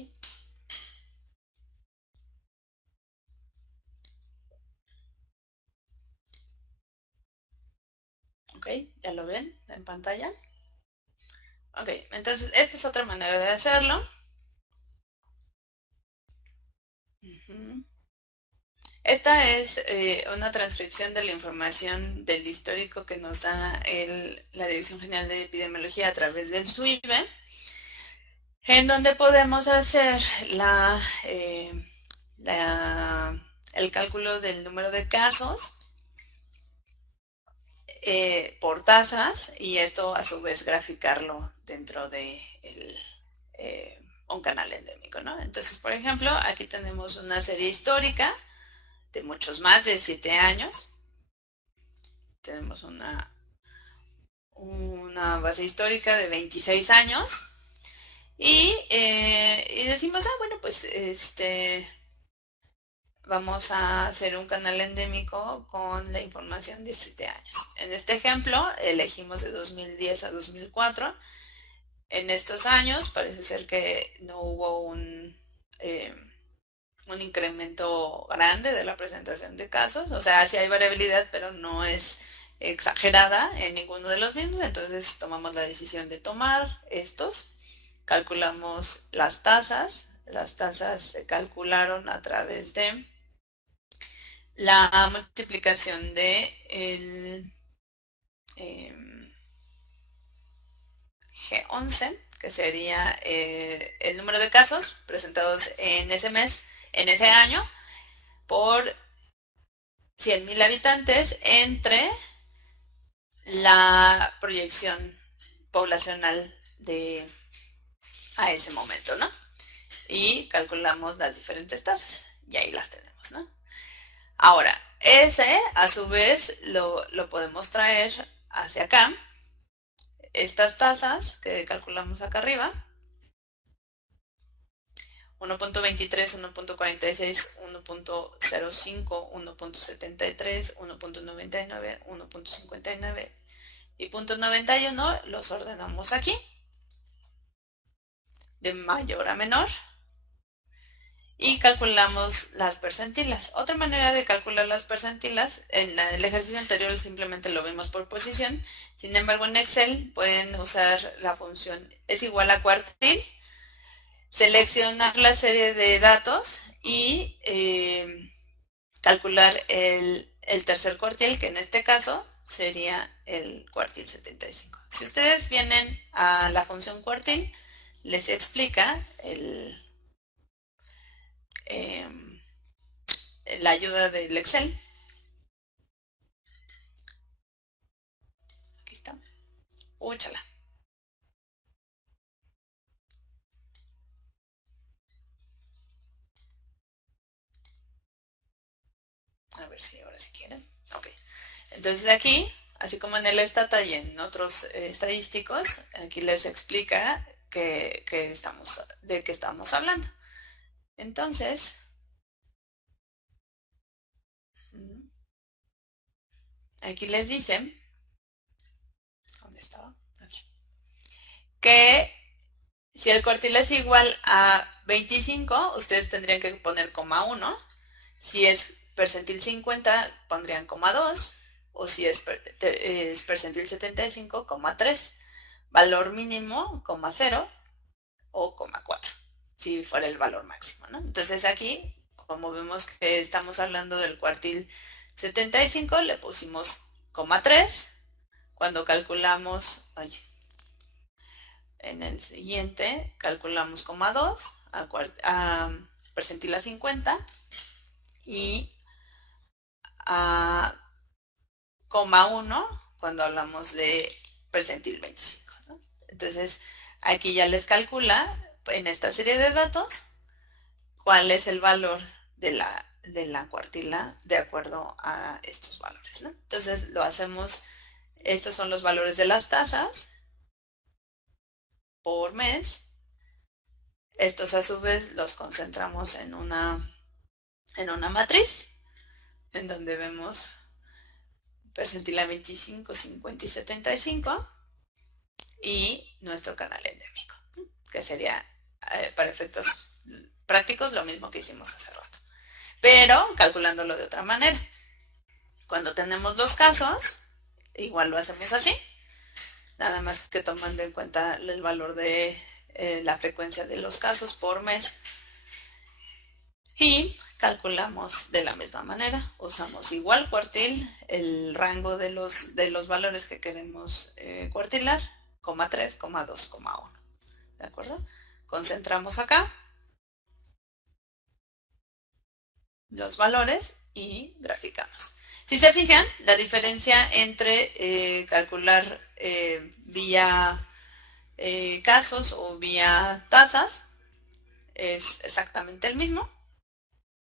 Ok, ¿ya lo ven en pantalla? Ok, entonces esta es otra manera de hacerlo. Esta es una transcripción de la información del histórico que nos da la Dirección General de Epidemiología a través del SWIBE, en donde podemos hacer el cálculo del número de casos por tasas y esto a su vez graficarlo dentro de un canal endémico, ¿no? Entonces, por ejemplo, aquí tenemos una serie histórica de muchos más de 7 años. Tenemos una base histórica de 26 años y decimos, bueno, pues vamos a hacer un canal endémico con la información de 7 años. En este ejemplo elegimos de 2010 a 2004. En estos años parece ser que no hubo un incremento grande de la presentación de casos, o sea, sí hay variabilidad, pero no es exagerada en ninguno de los mismos, entonces tomamos la decisión de tomar estos, calculamos las tasas se calcularon a través de la multiplicación de el G11, que sería el número de casos presentados en ese mes, en ese año, por 100.000 habitantes entre la proyección poblacional a ese momento, ¿no? Y calculamos las diferentes tasas y ahí las tenemos, ¿no? Ahora, ese a su vez lo podemos traer hacia acá. Estas tasas que calculamos acá arriba, 1.23, 1.46, 1.05, 1.73, 1.99, 1.59 y 0.91 los ordenamos aquí, de mayor a menor. y calculamos las percentilas. Otra manera de calcular las percentilas, en el ejercicio anterior simplemente lo vimos por posición, sin embargo en Excel pueden usar la función es igual a cuartil, seleccionar la serie de datos y calcular el tercer cuartil, que en este caso sería el cuartil 75. Si ustedes vienen a la función cuartil, les explica la ayuda del Excel. Aquí está. Úchala. A ver si ahora sí quieren. Ok. Entonces aquí, así como en el Stata y en otros estadísticos, aquí les explica de qué estamos hablando. Entonces, aquí les dice, ¿dónde estaba? Aquí, que si el cuartil es igual a 25, ustedes tendrían que poner coma 1. Si es percentil 50, pondrían coma 2. O si es percentil 75, coma 3. Valor mínimo, coma 0 o coma 4, si fuera el valor máximo, ¿no? Entonces aquí, como vemos que estamos hablando del cuartil 75, le pusimos coma 3. Cuando calculamos, en el siguiente, calculamos coma 2 a percentil a 50 y a coma 1 cuando hablamos de percentil 25, ¿no? Entonces, aquí ya les calcula en esta serie de datos cuál es el valor de la cuartila de acuerdo a estos valores, ¿no? Entonces lo hacemos, estos son los valores de las tasas por mes. Estos a su vez los concentramos en una matriz en donde vemos percentil a 25, 50 y 75 y nuestro canal endémico, que sería para efectos prácticos lo mismo que hicimos hace rato, pero calculándolo de otra manera. Cuando tenemos los casos, igual lo hacemos así, nada más que tomando en cuenta el valor de la frecuencia de los casos por mes, y calculamos de la misma manera. Usamos igual cuartil, el rango de los valores que queremos cuartilar, coma 3, coma 2, coma 1. ¿De acuerdo? Concentramos acá los valores y graficamos. Si se fijan, la diferencia entre calcular vía casos o vía tasas es exactamente el mismo.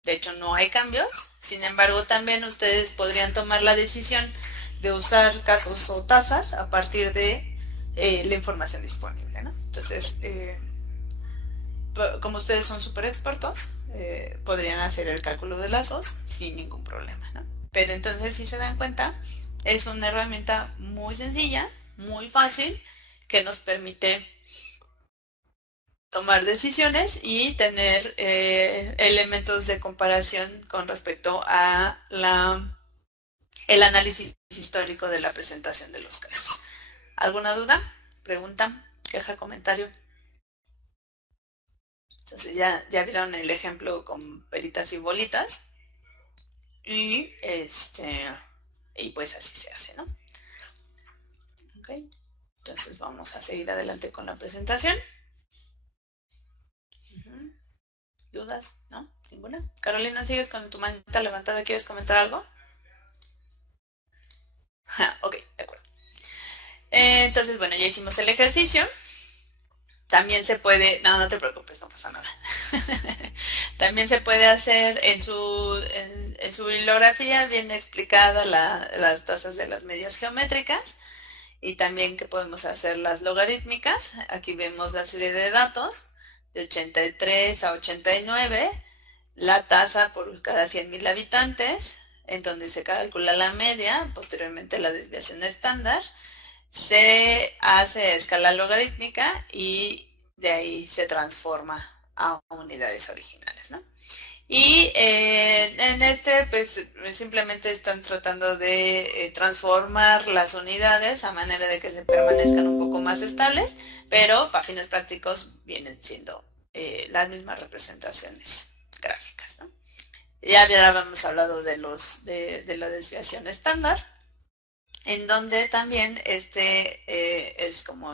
De hecho, no hay cambios. Sin embargo, también ustedes podrían tomar la decisión de usar casos o tasas a partir de la información disponible, ¿no? Entonces, como ustedes son súper expertos, podrían hacer el cálculo de lazos sin ningún problema, ¿no? Pero entonces, si se dan cuenta, es una herramienta muy sencilla, muy fácil, que nos permite tomar decisiones y tener elementos de comparación con respecto a el análisis histórico de la presentación de los casos. ¿Alguna duda? ¿Pregunta? ¿Queja? ¿Comentario? Entonces ya vieron el ejemplo con peritas y bolitas y pues así se hace, ¿no? Ok, entonces vamos a seguir adelante con la presentación. ¿Dudas? ¿No? ¿Ninguna? Carolina, ¿sigues con tu manita levantada? ¿Quieres comentar algo? Ok, de acuerdo. Entonces, bueno, ya hicimos el ejercicio. También se puede, no te preocupes, no pasa nada. También se puede hacer en su bibliografía bien explicada las tasas de las medias geométricas y también que podemos hacer las logarítmicas. Aquí vemos la serie de datos de 83 a 89, la tasa por cada 100.000 habitantes, en donde se calcula la media, posteriormente la desviación estándar, se hace a escala logarítmica y de ahí se transforma a unidades originales, ¿no? Y en este, pues simplemente están tratando de transformar las unidades a manera de que se permanezcan un poco más estables, pero para fines prácticos vienen siendo las mismas representaciones gráficas, ¿no? Ya habíamos hablado de la desviación estándar, en donde también es como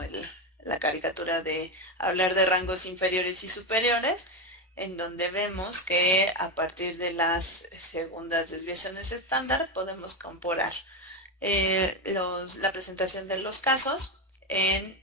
la caricatura de hablar de rangos inferiores y superiores, en donde vemos que a partir de las segundas desviaciones estándar podemos comparar la presentación de los casos en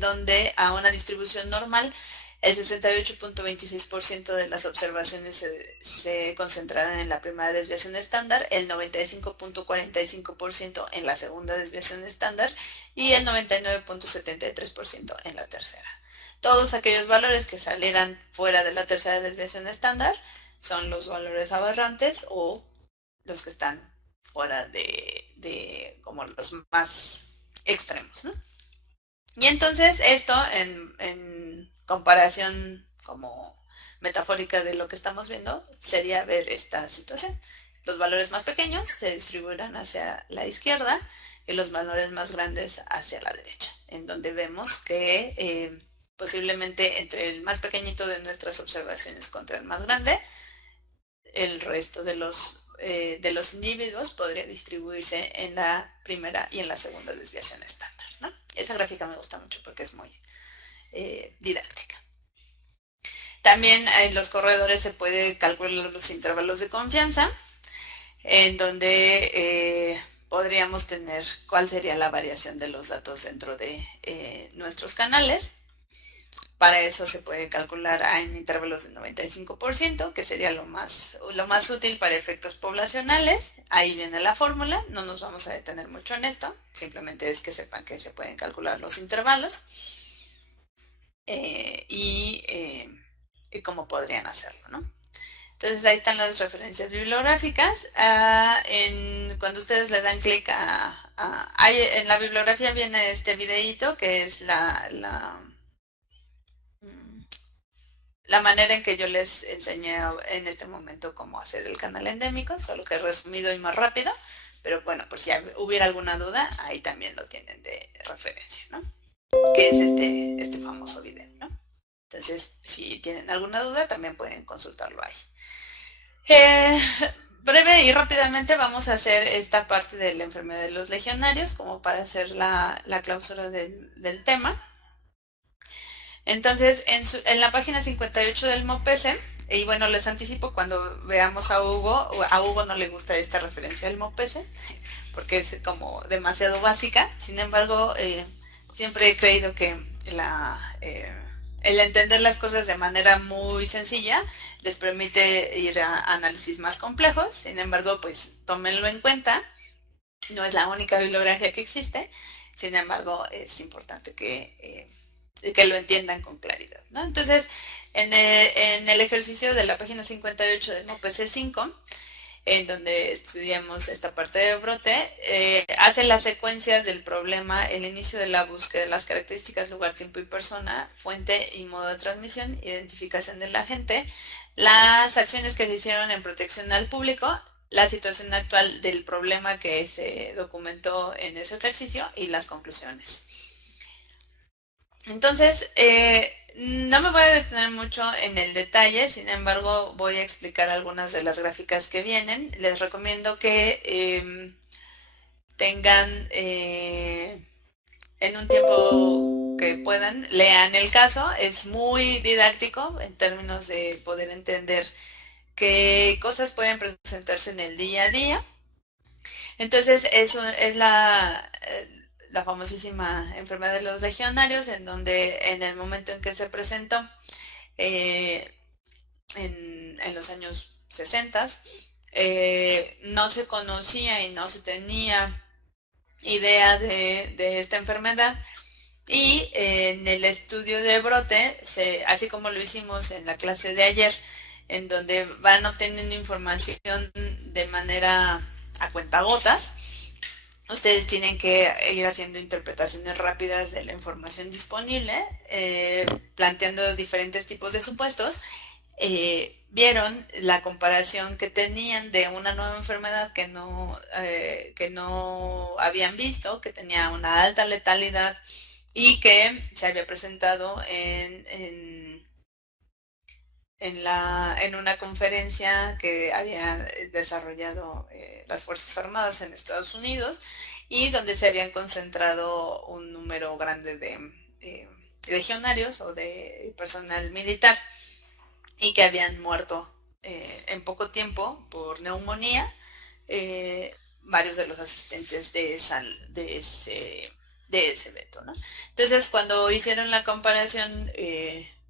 donde a una distribución normal el 68.26% de las observaciones se concentrarán en la primera desviación estándar, el 95.45% en la segunda desviación estándar y el 99.73% en la tercera. Todos aquellos valores que salieran fuera de la tercera desviación estándar son los valores aberrantes o los que están fuera de como los más extremos, ¿no? Y entonces esto en comparación como metafórica de lo que estamos viendo sería ver esta situación. Los valores más pequeños se distribuirán hacia la izquierda y los valores más grandes hacia la derecha, en donde vemos que posiblemente entre el más pequeñito de nuestras observaciones contra el más grande, el resto de los individuos podría distribuirse en la primera y en la segunda desviación estándar, ¿no? Esa gráfica me gusta mucho porque es muy didáctica. También en los corredores se puede calcular los intervalos de confianza, en donde podríamos tener cuál sería la variación de los datos dentro de nuestros canales. Para eso se puede calcular en intervalos del 95%, que sería lo más útil para efectos poblacionales. Ahí viene la fórmula, no nos vamos a detener mucho en esto, simplemente es que sepan que se pueden calcular los intervalos y cómo podrían hacerlo, ¿no? Entonces ahí están las referencias bibliográficas. Cuando ustedes le dan clic en la bibliografía viene este videíto que es la manera en que yo les enseñé en este momento cómo hacer el canal endémico, solo que resumido y más rápido, pero bueno, por si hubiera alguna duda, ahí también lo tienen de referencia, ¿no? Que es este famoso video, ¿no? Entonces, si tienen alguna duda, también pueden consultarlo ahí. Breve y rápidamente vamos a hacer esta parte de la enfermedad de los legionarios, como para hacer la clausura del tema. Entonces, en la página 58 del MOPESE, y bueno, les anticipo cuando veamos a Hugo no le gusta esta referencia al MOPESE, porque es como demasiado básica. Sin embargo, siempre he creído que el entender las cosas de manera muy sencilla les permite ir a análisis más complejos. Sin embargo, pues tómenlo en cuenta. No es la única bibliografía que existe. Sin embargo, es importante que lo entiendan con claridad, ¿no? Entonces, en el ejercicio de la página 58 del MOPESE 5, en donde estudiamos esta parte de brote, hace la secuencia del problema, el inicio de la búsqueda de las características, lugar, tiempo y persona, fuente y modo de transmisión, identificación del agente, las acciones que se hicieron en protección al público, la situación actual del problema que se documentó en ese ejercicio y las conclusiones. Entonces, no me voy a detener mucho en el detalle, sin embargo voy a explicar algunas de las gráficas que vienen. Les recomiendo que tengan en un tiempo que puedan, lean el caso. Es muy didáctico en términos de poder entender qué cosas pueden presentarse en el día a día. Entonces, es la famosísima enfermedad de los legionarios, en donde en el momento en que se presentó en los años 60, no se conocía y no se tenía idea de esta enfermedad, y en el estudio de brote, así como lo hicimos en la clase de ayer, en donde van obteniendo información de manera a cuentagotas, ustedes tienen que ir haciendo interpretaciones rápidas de la información disponible, planteando diferentes tipos de supuestos, vieron la comparación que tenían de una nueva enfermedad que no habían visto, que tenía una alta letalidad y que se había presentado en una conferencia que había desarrollado las Fuerzas Armadas en Estados Unidos y donde se habían concentrado un número grande de legionarios o de personal militar y que habían muerto en poco tiempo por neumonía varios de los asistentes de ese evento, ¿no? Entonces, cuando hicieron la comparación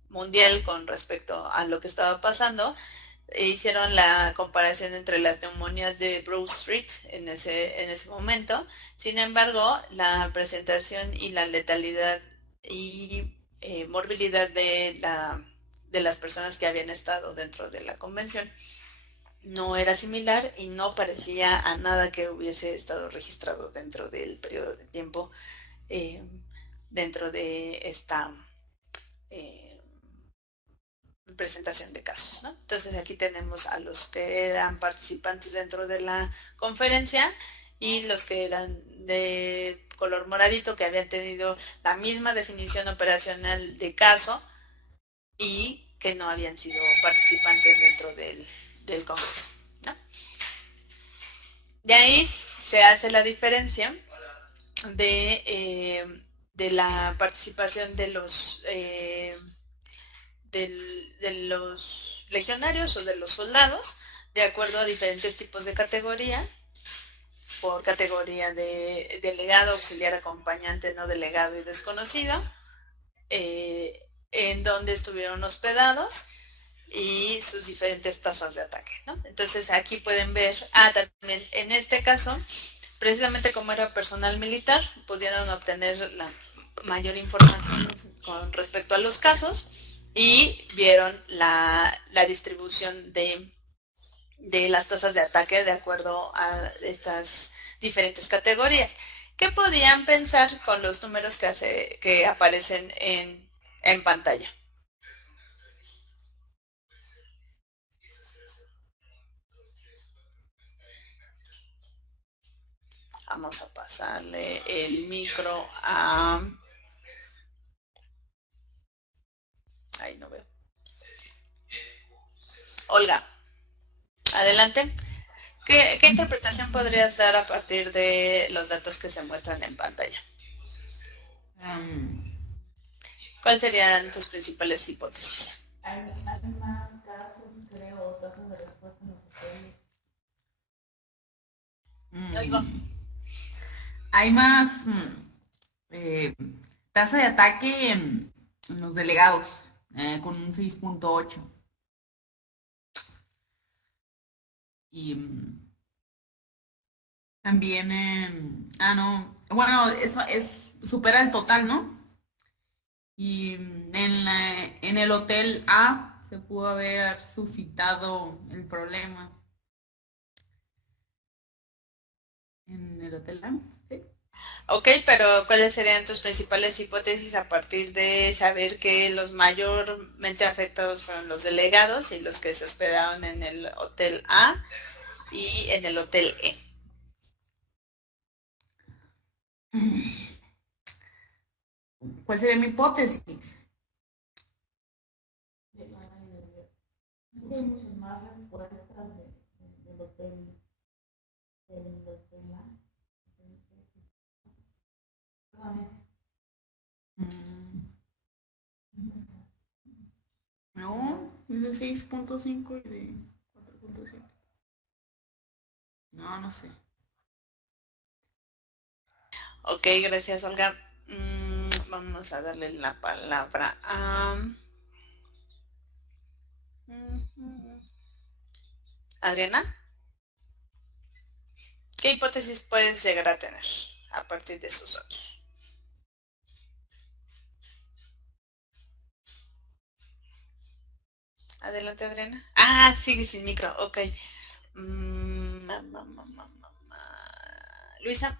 mundial con respecto a lo que estaba pasando, hicieron la comparación entre las neumonías de Broad Street en ese momento. Sin embargo, la presentación y la letalidad y morbilidad de las personas que habían estado dentro de la convención no era similar y no parecía a nada que hubiese estado registrado dentro del periodo de tiempo dentro de esta presentación de casos, ¿no? Entonces aquí tenemos a los que eran participantes dentro de la conferencia y los que eran de color moradito, que habían tenido la misma definición operacional de caso y que no habían sido participantes dentro del Congreso, ¿no? De ahí se hace la diferencia de la participación de los legionarios o de los soldados, de acuerdo a diferentes tipos de categoría, por categoría de delegado, auxiliar, acompañante, no delegado y desconocido, en donde estuvieron hospedados y sus diferentes tasas de ataque, ¿no? Entonces aquí pueden ver, también en este caso, precisamente como era personal militar, pudieron obtener la mayor información con respecto a los casos y vieron la distribución de las tasas de ataque de acuerdo a estas diferentes categorías. ¿Qué podían pensar con los números que aparecen en pantalla? Vamos a pasarle el micro a... Ahí no veo. Olga, adelante. ¿Qué interpretación podrías dar a partir de los datos que se muestran en pantalla? ¿Cuáles serían tus principales hipótesis? Hay más casos, creo, tasas de respuesta en los hoteles. Oigo. Hay más tasa de ataque en los delegados, con un 6.8. Y también, bueno, eso supera el total, ¿no? Y en el hotel A se pudo haber suscitado el problema. En el hotel A, sí. Ok, pero ¿cuáles serían tus principales hipótesis a partir de saber que los mayormente afectados fueron los delegados y los que se hospedaron en el hotel A y en el hotel E? ¿Cuál sería mi hipótesis? Hay muchas más respuestas del hotel A. No, es de 6.5 y de 4.7. No sé. Ok, gracias, Olga. Vamos a darle la palabra a Adriana. ¿Qué hipótesis puedes llegar a tener a partir de esos datos? Adelante, Adriana. Sigue sin micro, ok. Luisa.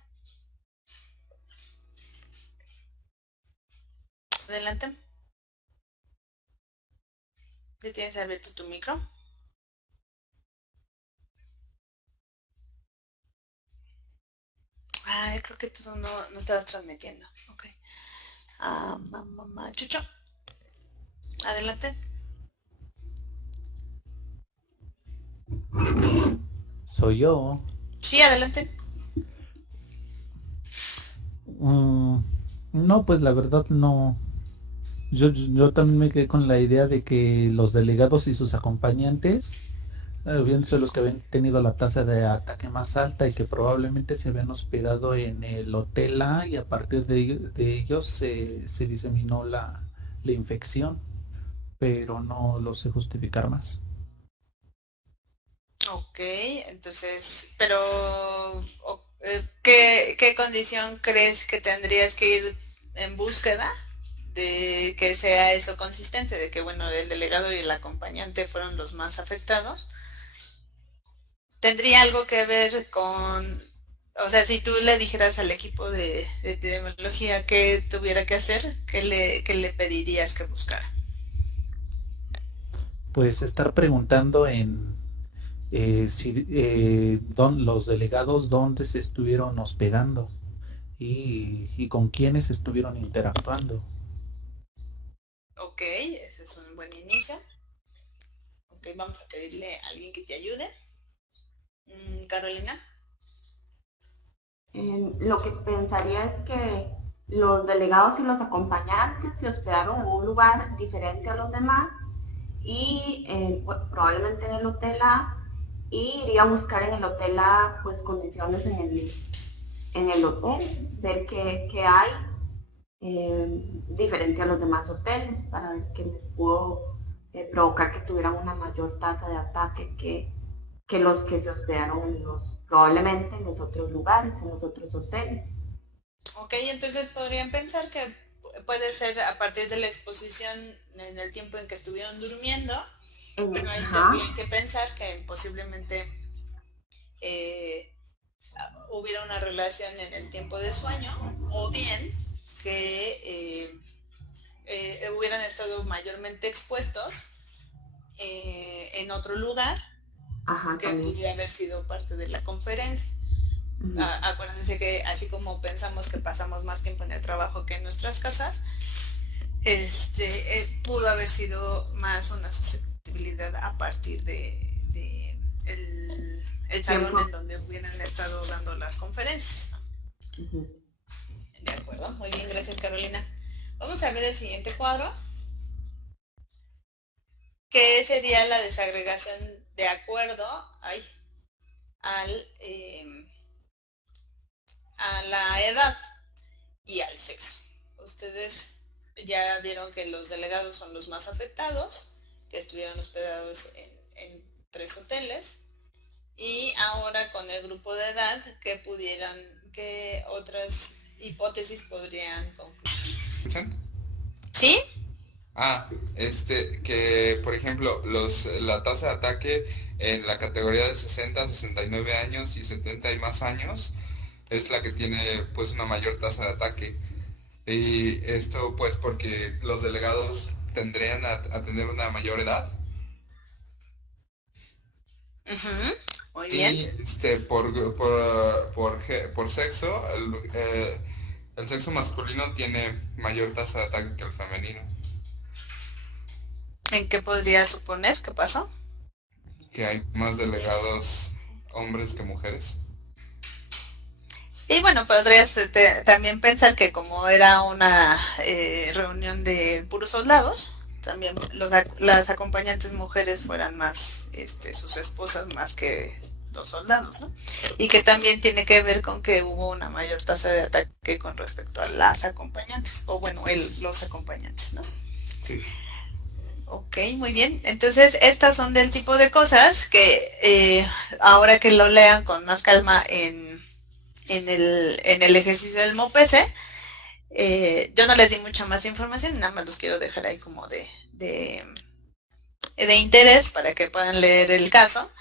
Adelante. ¿Ya tienes abierto tu micro? Ah, creo que tú no estabas transmitiendo. Ok. Chucho, adelante. Soy yo. Sí, adelante. No, pues la verdad no. Yo también me quedé con la idea de que los delegados y sus acompañantes habían sido los que habían tenido la tasa de ataque más alta y que probablemente se habían hospedado en el hotel A y a partir de ellos se diseminó la infección, pero no lo sé justificar más. Ok, entonces, pero ¿qué condición crees que tendrías que ir en búsqueda de que sea eso consistente, de que bueno, el delegado y el acompañante fueron los más afectados? ¿Tendría algo que ver con, o sea, si tú le dijeras al equipo de epidemiología qué tuviera que hacer, qué le pedirías que buscara? Pues estar preguntando en si los delegados dónde se estuvieron hospedando y con quiénes estuvieron interactuando. Ok, ese es un buen inicio. Ok, vamos a pedirle a alguien que te ayude. Carolina. Lo que pensaría es que los delegados y los acompañantes se hospedaron en un lugar diferente a los demás y probablemente en el hotel A, y iría a buscar en el hotel A pues condiciones en el hotel, ver qué hay diferente a los demás hoteles para ver qué les pudo provocar que tuvieran una mayor tasa de ataque que los que se hospedaron probablemente en los otros lugares, en los otros hoteles. Ok, entonces podrían pensar que puede ser a partir de la exposición en el tiempo en que estuvieron durmiendo, pero ahí tendrían que pensar que posiblemente hubiera una relación en el tiempo de sueño, o bien que hubieran estado mayormente expuestos en otro lugar. Ajá, que también pudiera haber sido parte de la conferencia. Acuérdense que así como pensamos que pasamos más tiempo en el trabajo que en nuestras casas, pudo haber sido más una susceptibilidad a partir de el salón en donde hubieran estado dando las conferencias. De acuerdo, muy bien, gracias Carolina. Vamos a ver el siguiente cuadro, que sería la desagregación de acuerdo a la edad y al sexo. Ustedes ya vieron que los delegados son los más afectados, que estuvieron hospedados en 3 hoteles, y ahora con el grupo de edad, ¿qué otras hipótesis podrían concluir? ¿Escuchan? ¿Sí? Que por ejemplo, la tasa de ataque en la categoría de 60, 69 años y 70 y más años es la que tiene pues una mayor tasa de ataque. Y esto pues porque los delegados tendrían a tener una mayor edad. Muy bien. Y por sexo, el sexo masculino tiene mayor tasa de ataque que el femenino. ¿En qué podría suponer? ¿Qué pasó? Que hay más delegados hombres que mujeres. Y bueno, podrías también pensar que como era una reunión de puros soldados, también las acompañantes mujeres fueran más sus esposas más que los soldados, ¿no? Y que también tiene que ver con que hubo una mayor tasa de ataque con respecto a las acompañantes, o bueno, los acompañantes, ¿no? Sí. Ok, muy bien. Entonces, estas son del tipo de cosas que ahora que lo lean con más calma en el ejercicio del MOPS, yo no les di mucha más información, nada más los quiero dejar ahí como de interés para que puedan leer el caso,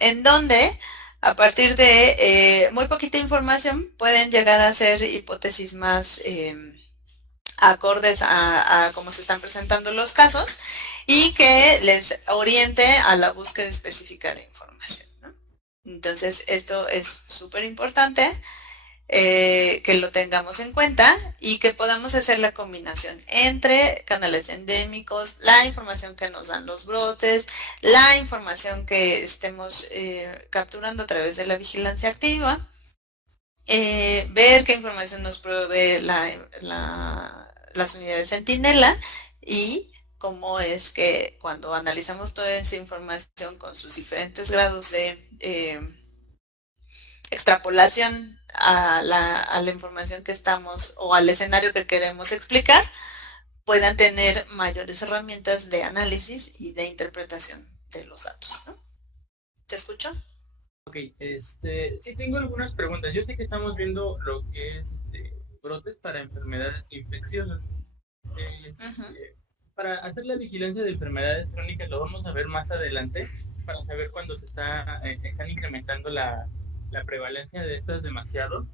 en donde a partir de muy poquita información pueden llegar a hacer hipótesis más acordes a cómo se están presentando los casos y que les oriente a la búsqueda específica de información, ¿no? Entonces, esto es súper importante que lo tengamos en cuenta y que podamos hacer la combinación entre canales endémicos, la información que nos dan los brotes, la información que estemos capturando a través de la vigilancia activa, ver qué información nos provee las unidades Centinela y cómo es que cuando analizamos toda esa información con sus diferentes grados de extrapolación a la información que estamos o al escenario que queremos explicar, puedan tener mayores herramientas de análisis y de interpretación de los datos, ¿no? ¿Te escucho? Ok, sí tengo algunas preguntas. Yo sé que estamos viendo lo que es brotes para enfermedades infecciosas. Para hacer la vigilancia de enfermedades crónicas lo vamos a ver más adelante, para saber cuándo se están incrementando la prevalencia de estas demasiado.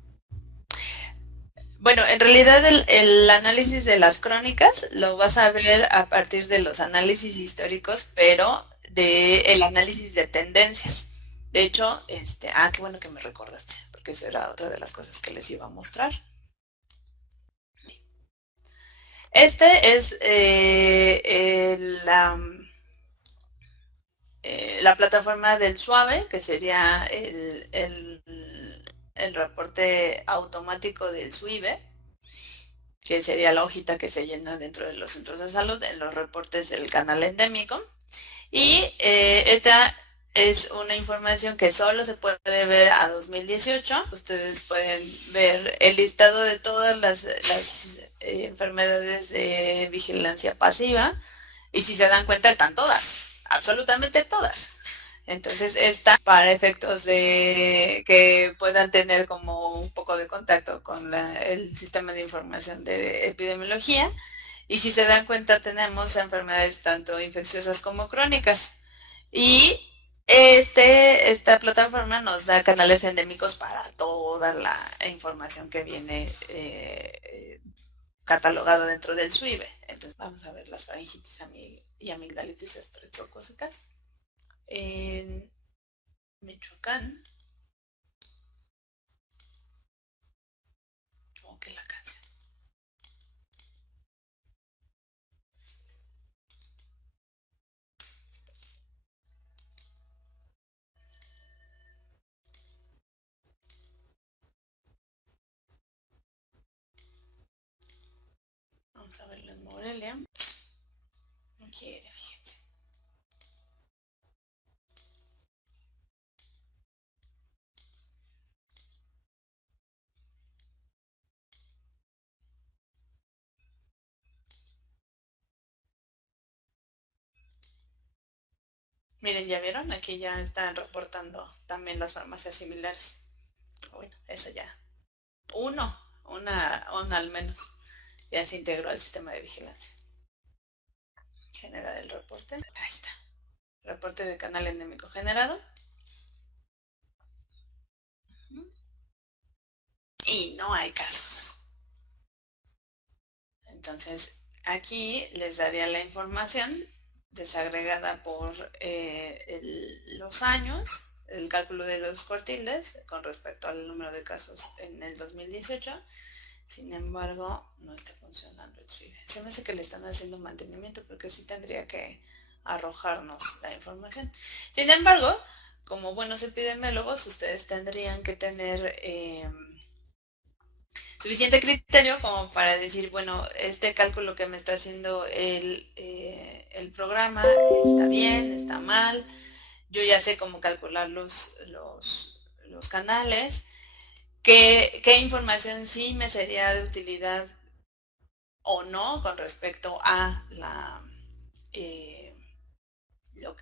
Bueno, en realidad el análisis de las crónicas lo vas a ver a partir de los análisis históricos, pero del análisis de tendencias. De hecho, qué bueno que me recordaste, porque esa era otra de las cosas que les iba a mostrar. Este es la plataforma del SUAVE, que sería el reporte automático del SUIVE, que sería la hojita que se llena dentro de los centros de salud en los reportes del canal endémico. Y esta es una información que solo se puede ver a 2018. Ustedes pueden ver el listado de todas las enfermedades de vigilancia pasiva, y si se dan cuenta están todas, absolutamente todas. Entonces está para efectos de que puedan tener como un poco de contacto con el sistema de información de epidemiología, y si se dan cuenta tenemos enfermedades tanto infecciosas como crónicas, y esta plataforma nos da canales endémicos para toda la información que viene catalogada dentro del SUIVE. Entonces vamos a ver las faringitis y amigdalitis estreptocócicas. En Michoacán, como que la canción. Vamos a verlo en Morelia. No quiere, fíjense. Miren, ¿ya vieron? Aquí ya están reportando también las farmacias similares. Bueno, esa ya. Una al menos. Ya se integró al sistema de vigilancia. Generar el reporte. Ahí está. Reporte de canal endémico generado. Y no hay casos. Entonces, aquí les daría la información desagregada por los años, el cálculo de los cuartiles con respecto al número de casos en el 2018. Sin embargo, no está funcionando el SUIVE. Se me hace que le están haciendo mantenimiento, porque sí tendría que arrojarnos la información. Sin embargo, como buenos epidemiólogos, ustedes tendrían que tener suficiente criterio como para decir, bueno, este cálculo que me está haciendo el programa está bien, está mal. Yo ya sé cómo calcular los canales. ¿Qué información sí me sería de utilidad o no con respecto a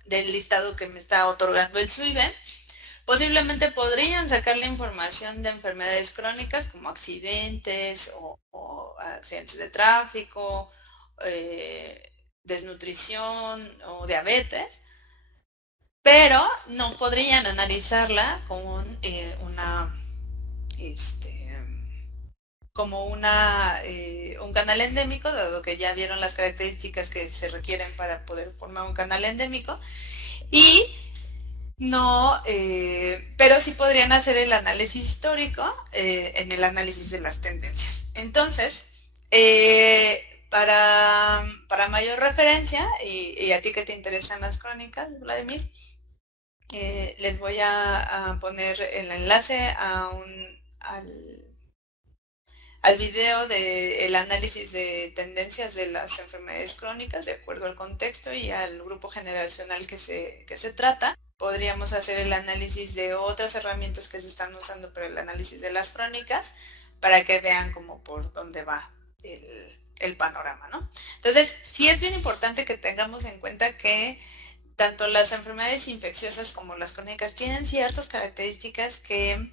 del listado que me está otorgando el SUIVE? Posiblemente podrían sacar la información de enfermedades crónicas como accidentes o accidentes de tráfico, desnutrición o diabetes, pero no podrían analizarla con como un canal endémico, dado que ya vieron las características que se requieren para poder formar un canal endémico, y no, pero sí podrían hacer el análisis histórico en el análisis de las tendencias. Entonces, para mayor referencia, y a ti que te interesan las crónicas, Vladimir, les voy a poner el enlace al video del análisis de tendencias de las enfermedades crónicas de acuerdo al contexto y al grupo generacional que se trata. Podríamos hacer el análisis de otras herramientas que se están usando para el análisis de las crónicas para que vean como por dónde va el panorama, ¿no? Entonces, sí es bien importante que tengamos en cuenta que tanto las enfermedades infecciosas como las crónicas tienen ciertas características que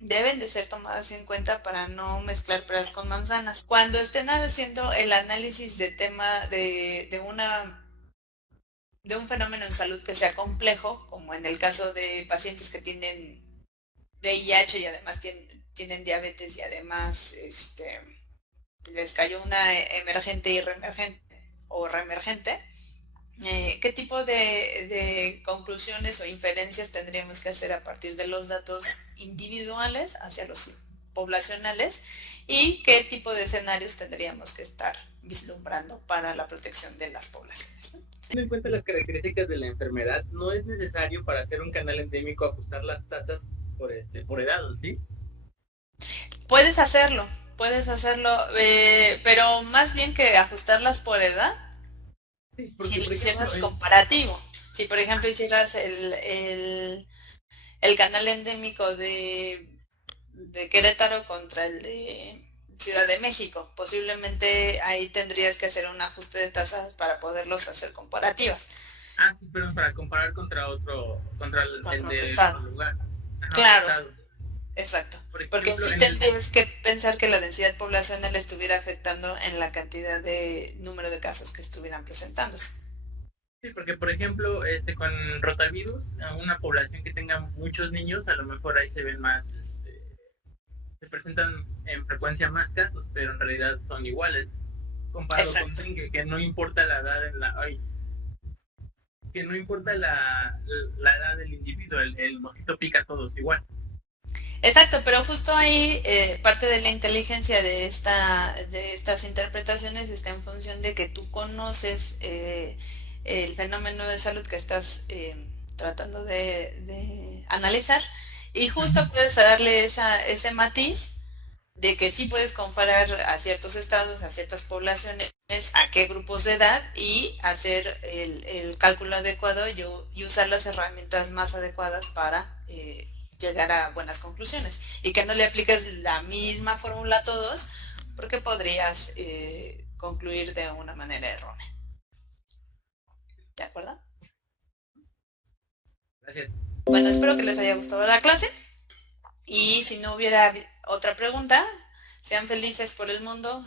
deben de ser tomadas en cuenta para no mezclar peras con manzanas. Cuando estén haciendo el análisis de tema de un fenómeno en salud que sea complejo, como en el caso de pacientes que tienen VIH y además tienen diabetes y además les cayó una emergente y reemergente, ¿qué tipo de conclusiones o inferencias tendríamos que hacer a partir de los datos individuales hacia los poblacionales y qué tipo de escenarios tendríamos que estar vislumbrando para la protección de las poblaciones, ¿no? Teniendo en cuenta las características de la enfermedad, no es necesario para hacer un canal endémico ajustar las tasas por edad, ¿sí? Puedes hacerlo, pero más bien que ajustarlas por edad, Sí, porque, si lo por hicieras ejemplo, comparativo. Si por ejemplo hicieras el canal endémico de Querétaro contra el de Ciudad de México, posiblemente ahí tendrías que hacer un ajuste de tasas para poderlos hacer comparativas. sí, pero para comparar contra el Otro de estado. otro lugar. Ajá, Claro. estado. Exacto, Por porque ejemplo, sí tendrías que pensar que la densidad poblacional estuviera afectando en la cantidad de número de casos que estuvieran presentándose. Sí, porque por ejemplo, con rotavirus, a una población que tenga muchos niños, a lo mejor ahí se ven más, se presentan en frecuencia más casos, pero en realidad son iguales. Comparado con dengue, que no importa la edad que no importa la edad del individuo, el mosquito pica a todos igual. Exacto, pero justo ahí parte de la inteligencia de estas interpretaciones está en función de que tú conoces el fenómeno de salud que estás tratando de analizar y justo puedes darle ese matiz de que sí puedes comparar a ciertos estados, a ciertas poblaciones, a qué grupos de edad y hacer el cálculo adecuado y usar las herramientas más adecuadas para llegar a buenas conclusiones y que no le apliques la misma fórmula a todos porque podrías concluir de una manera errónea. ¿De acuerdo? Gracias. Bueno, espero que les haya gustado la clase y si no hubiera otra pregunta, sean felices por el mundo,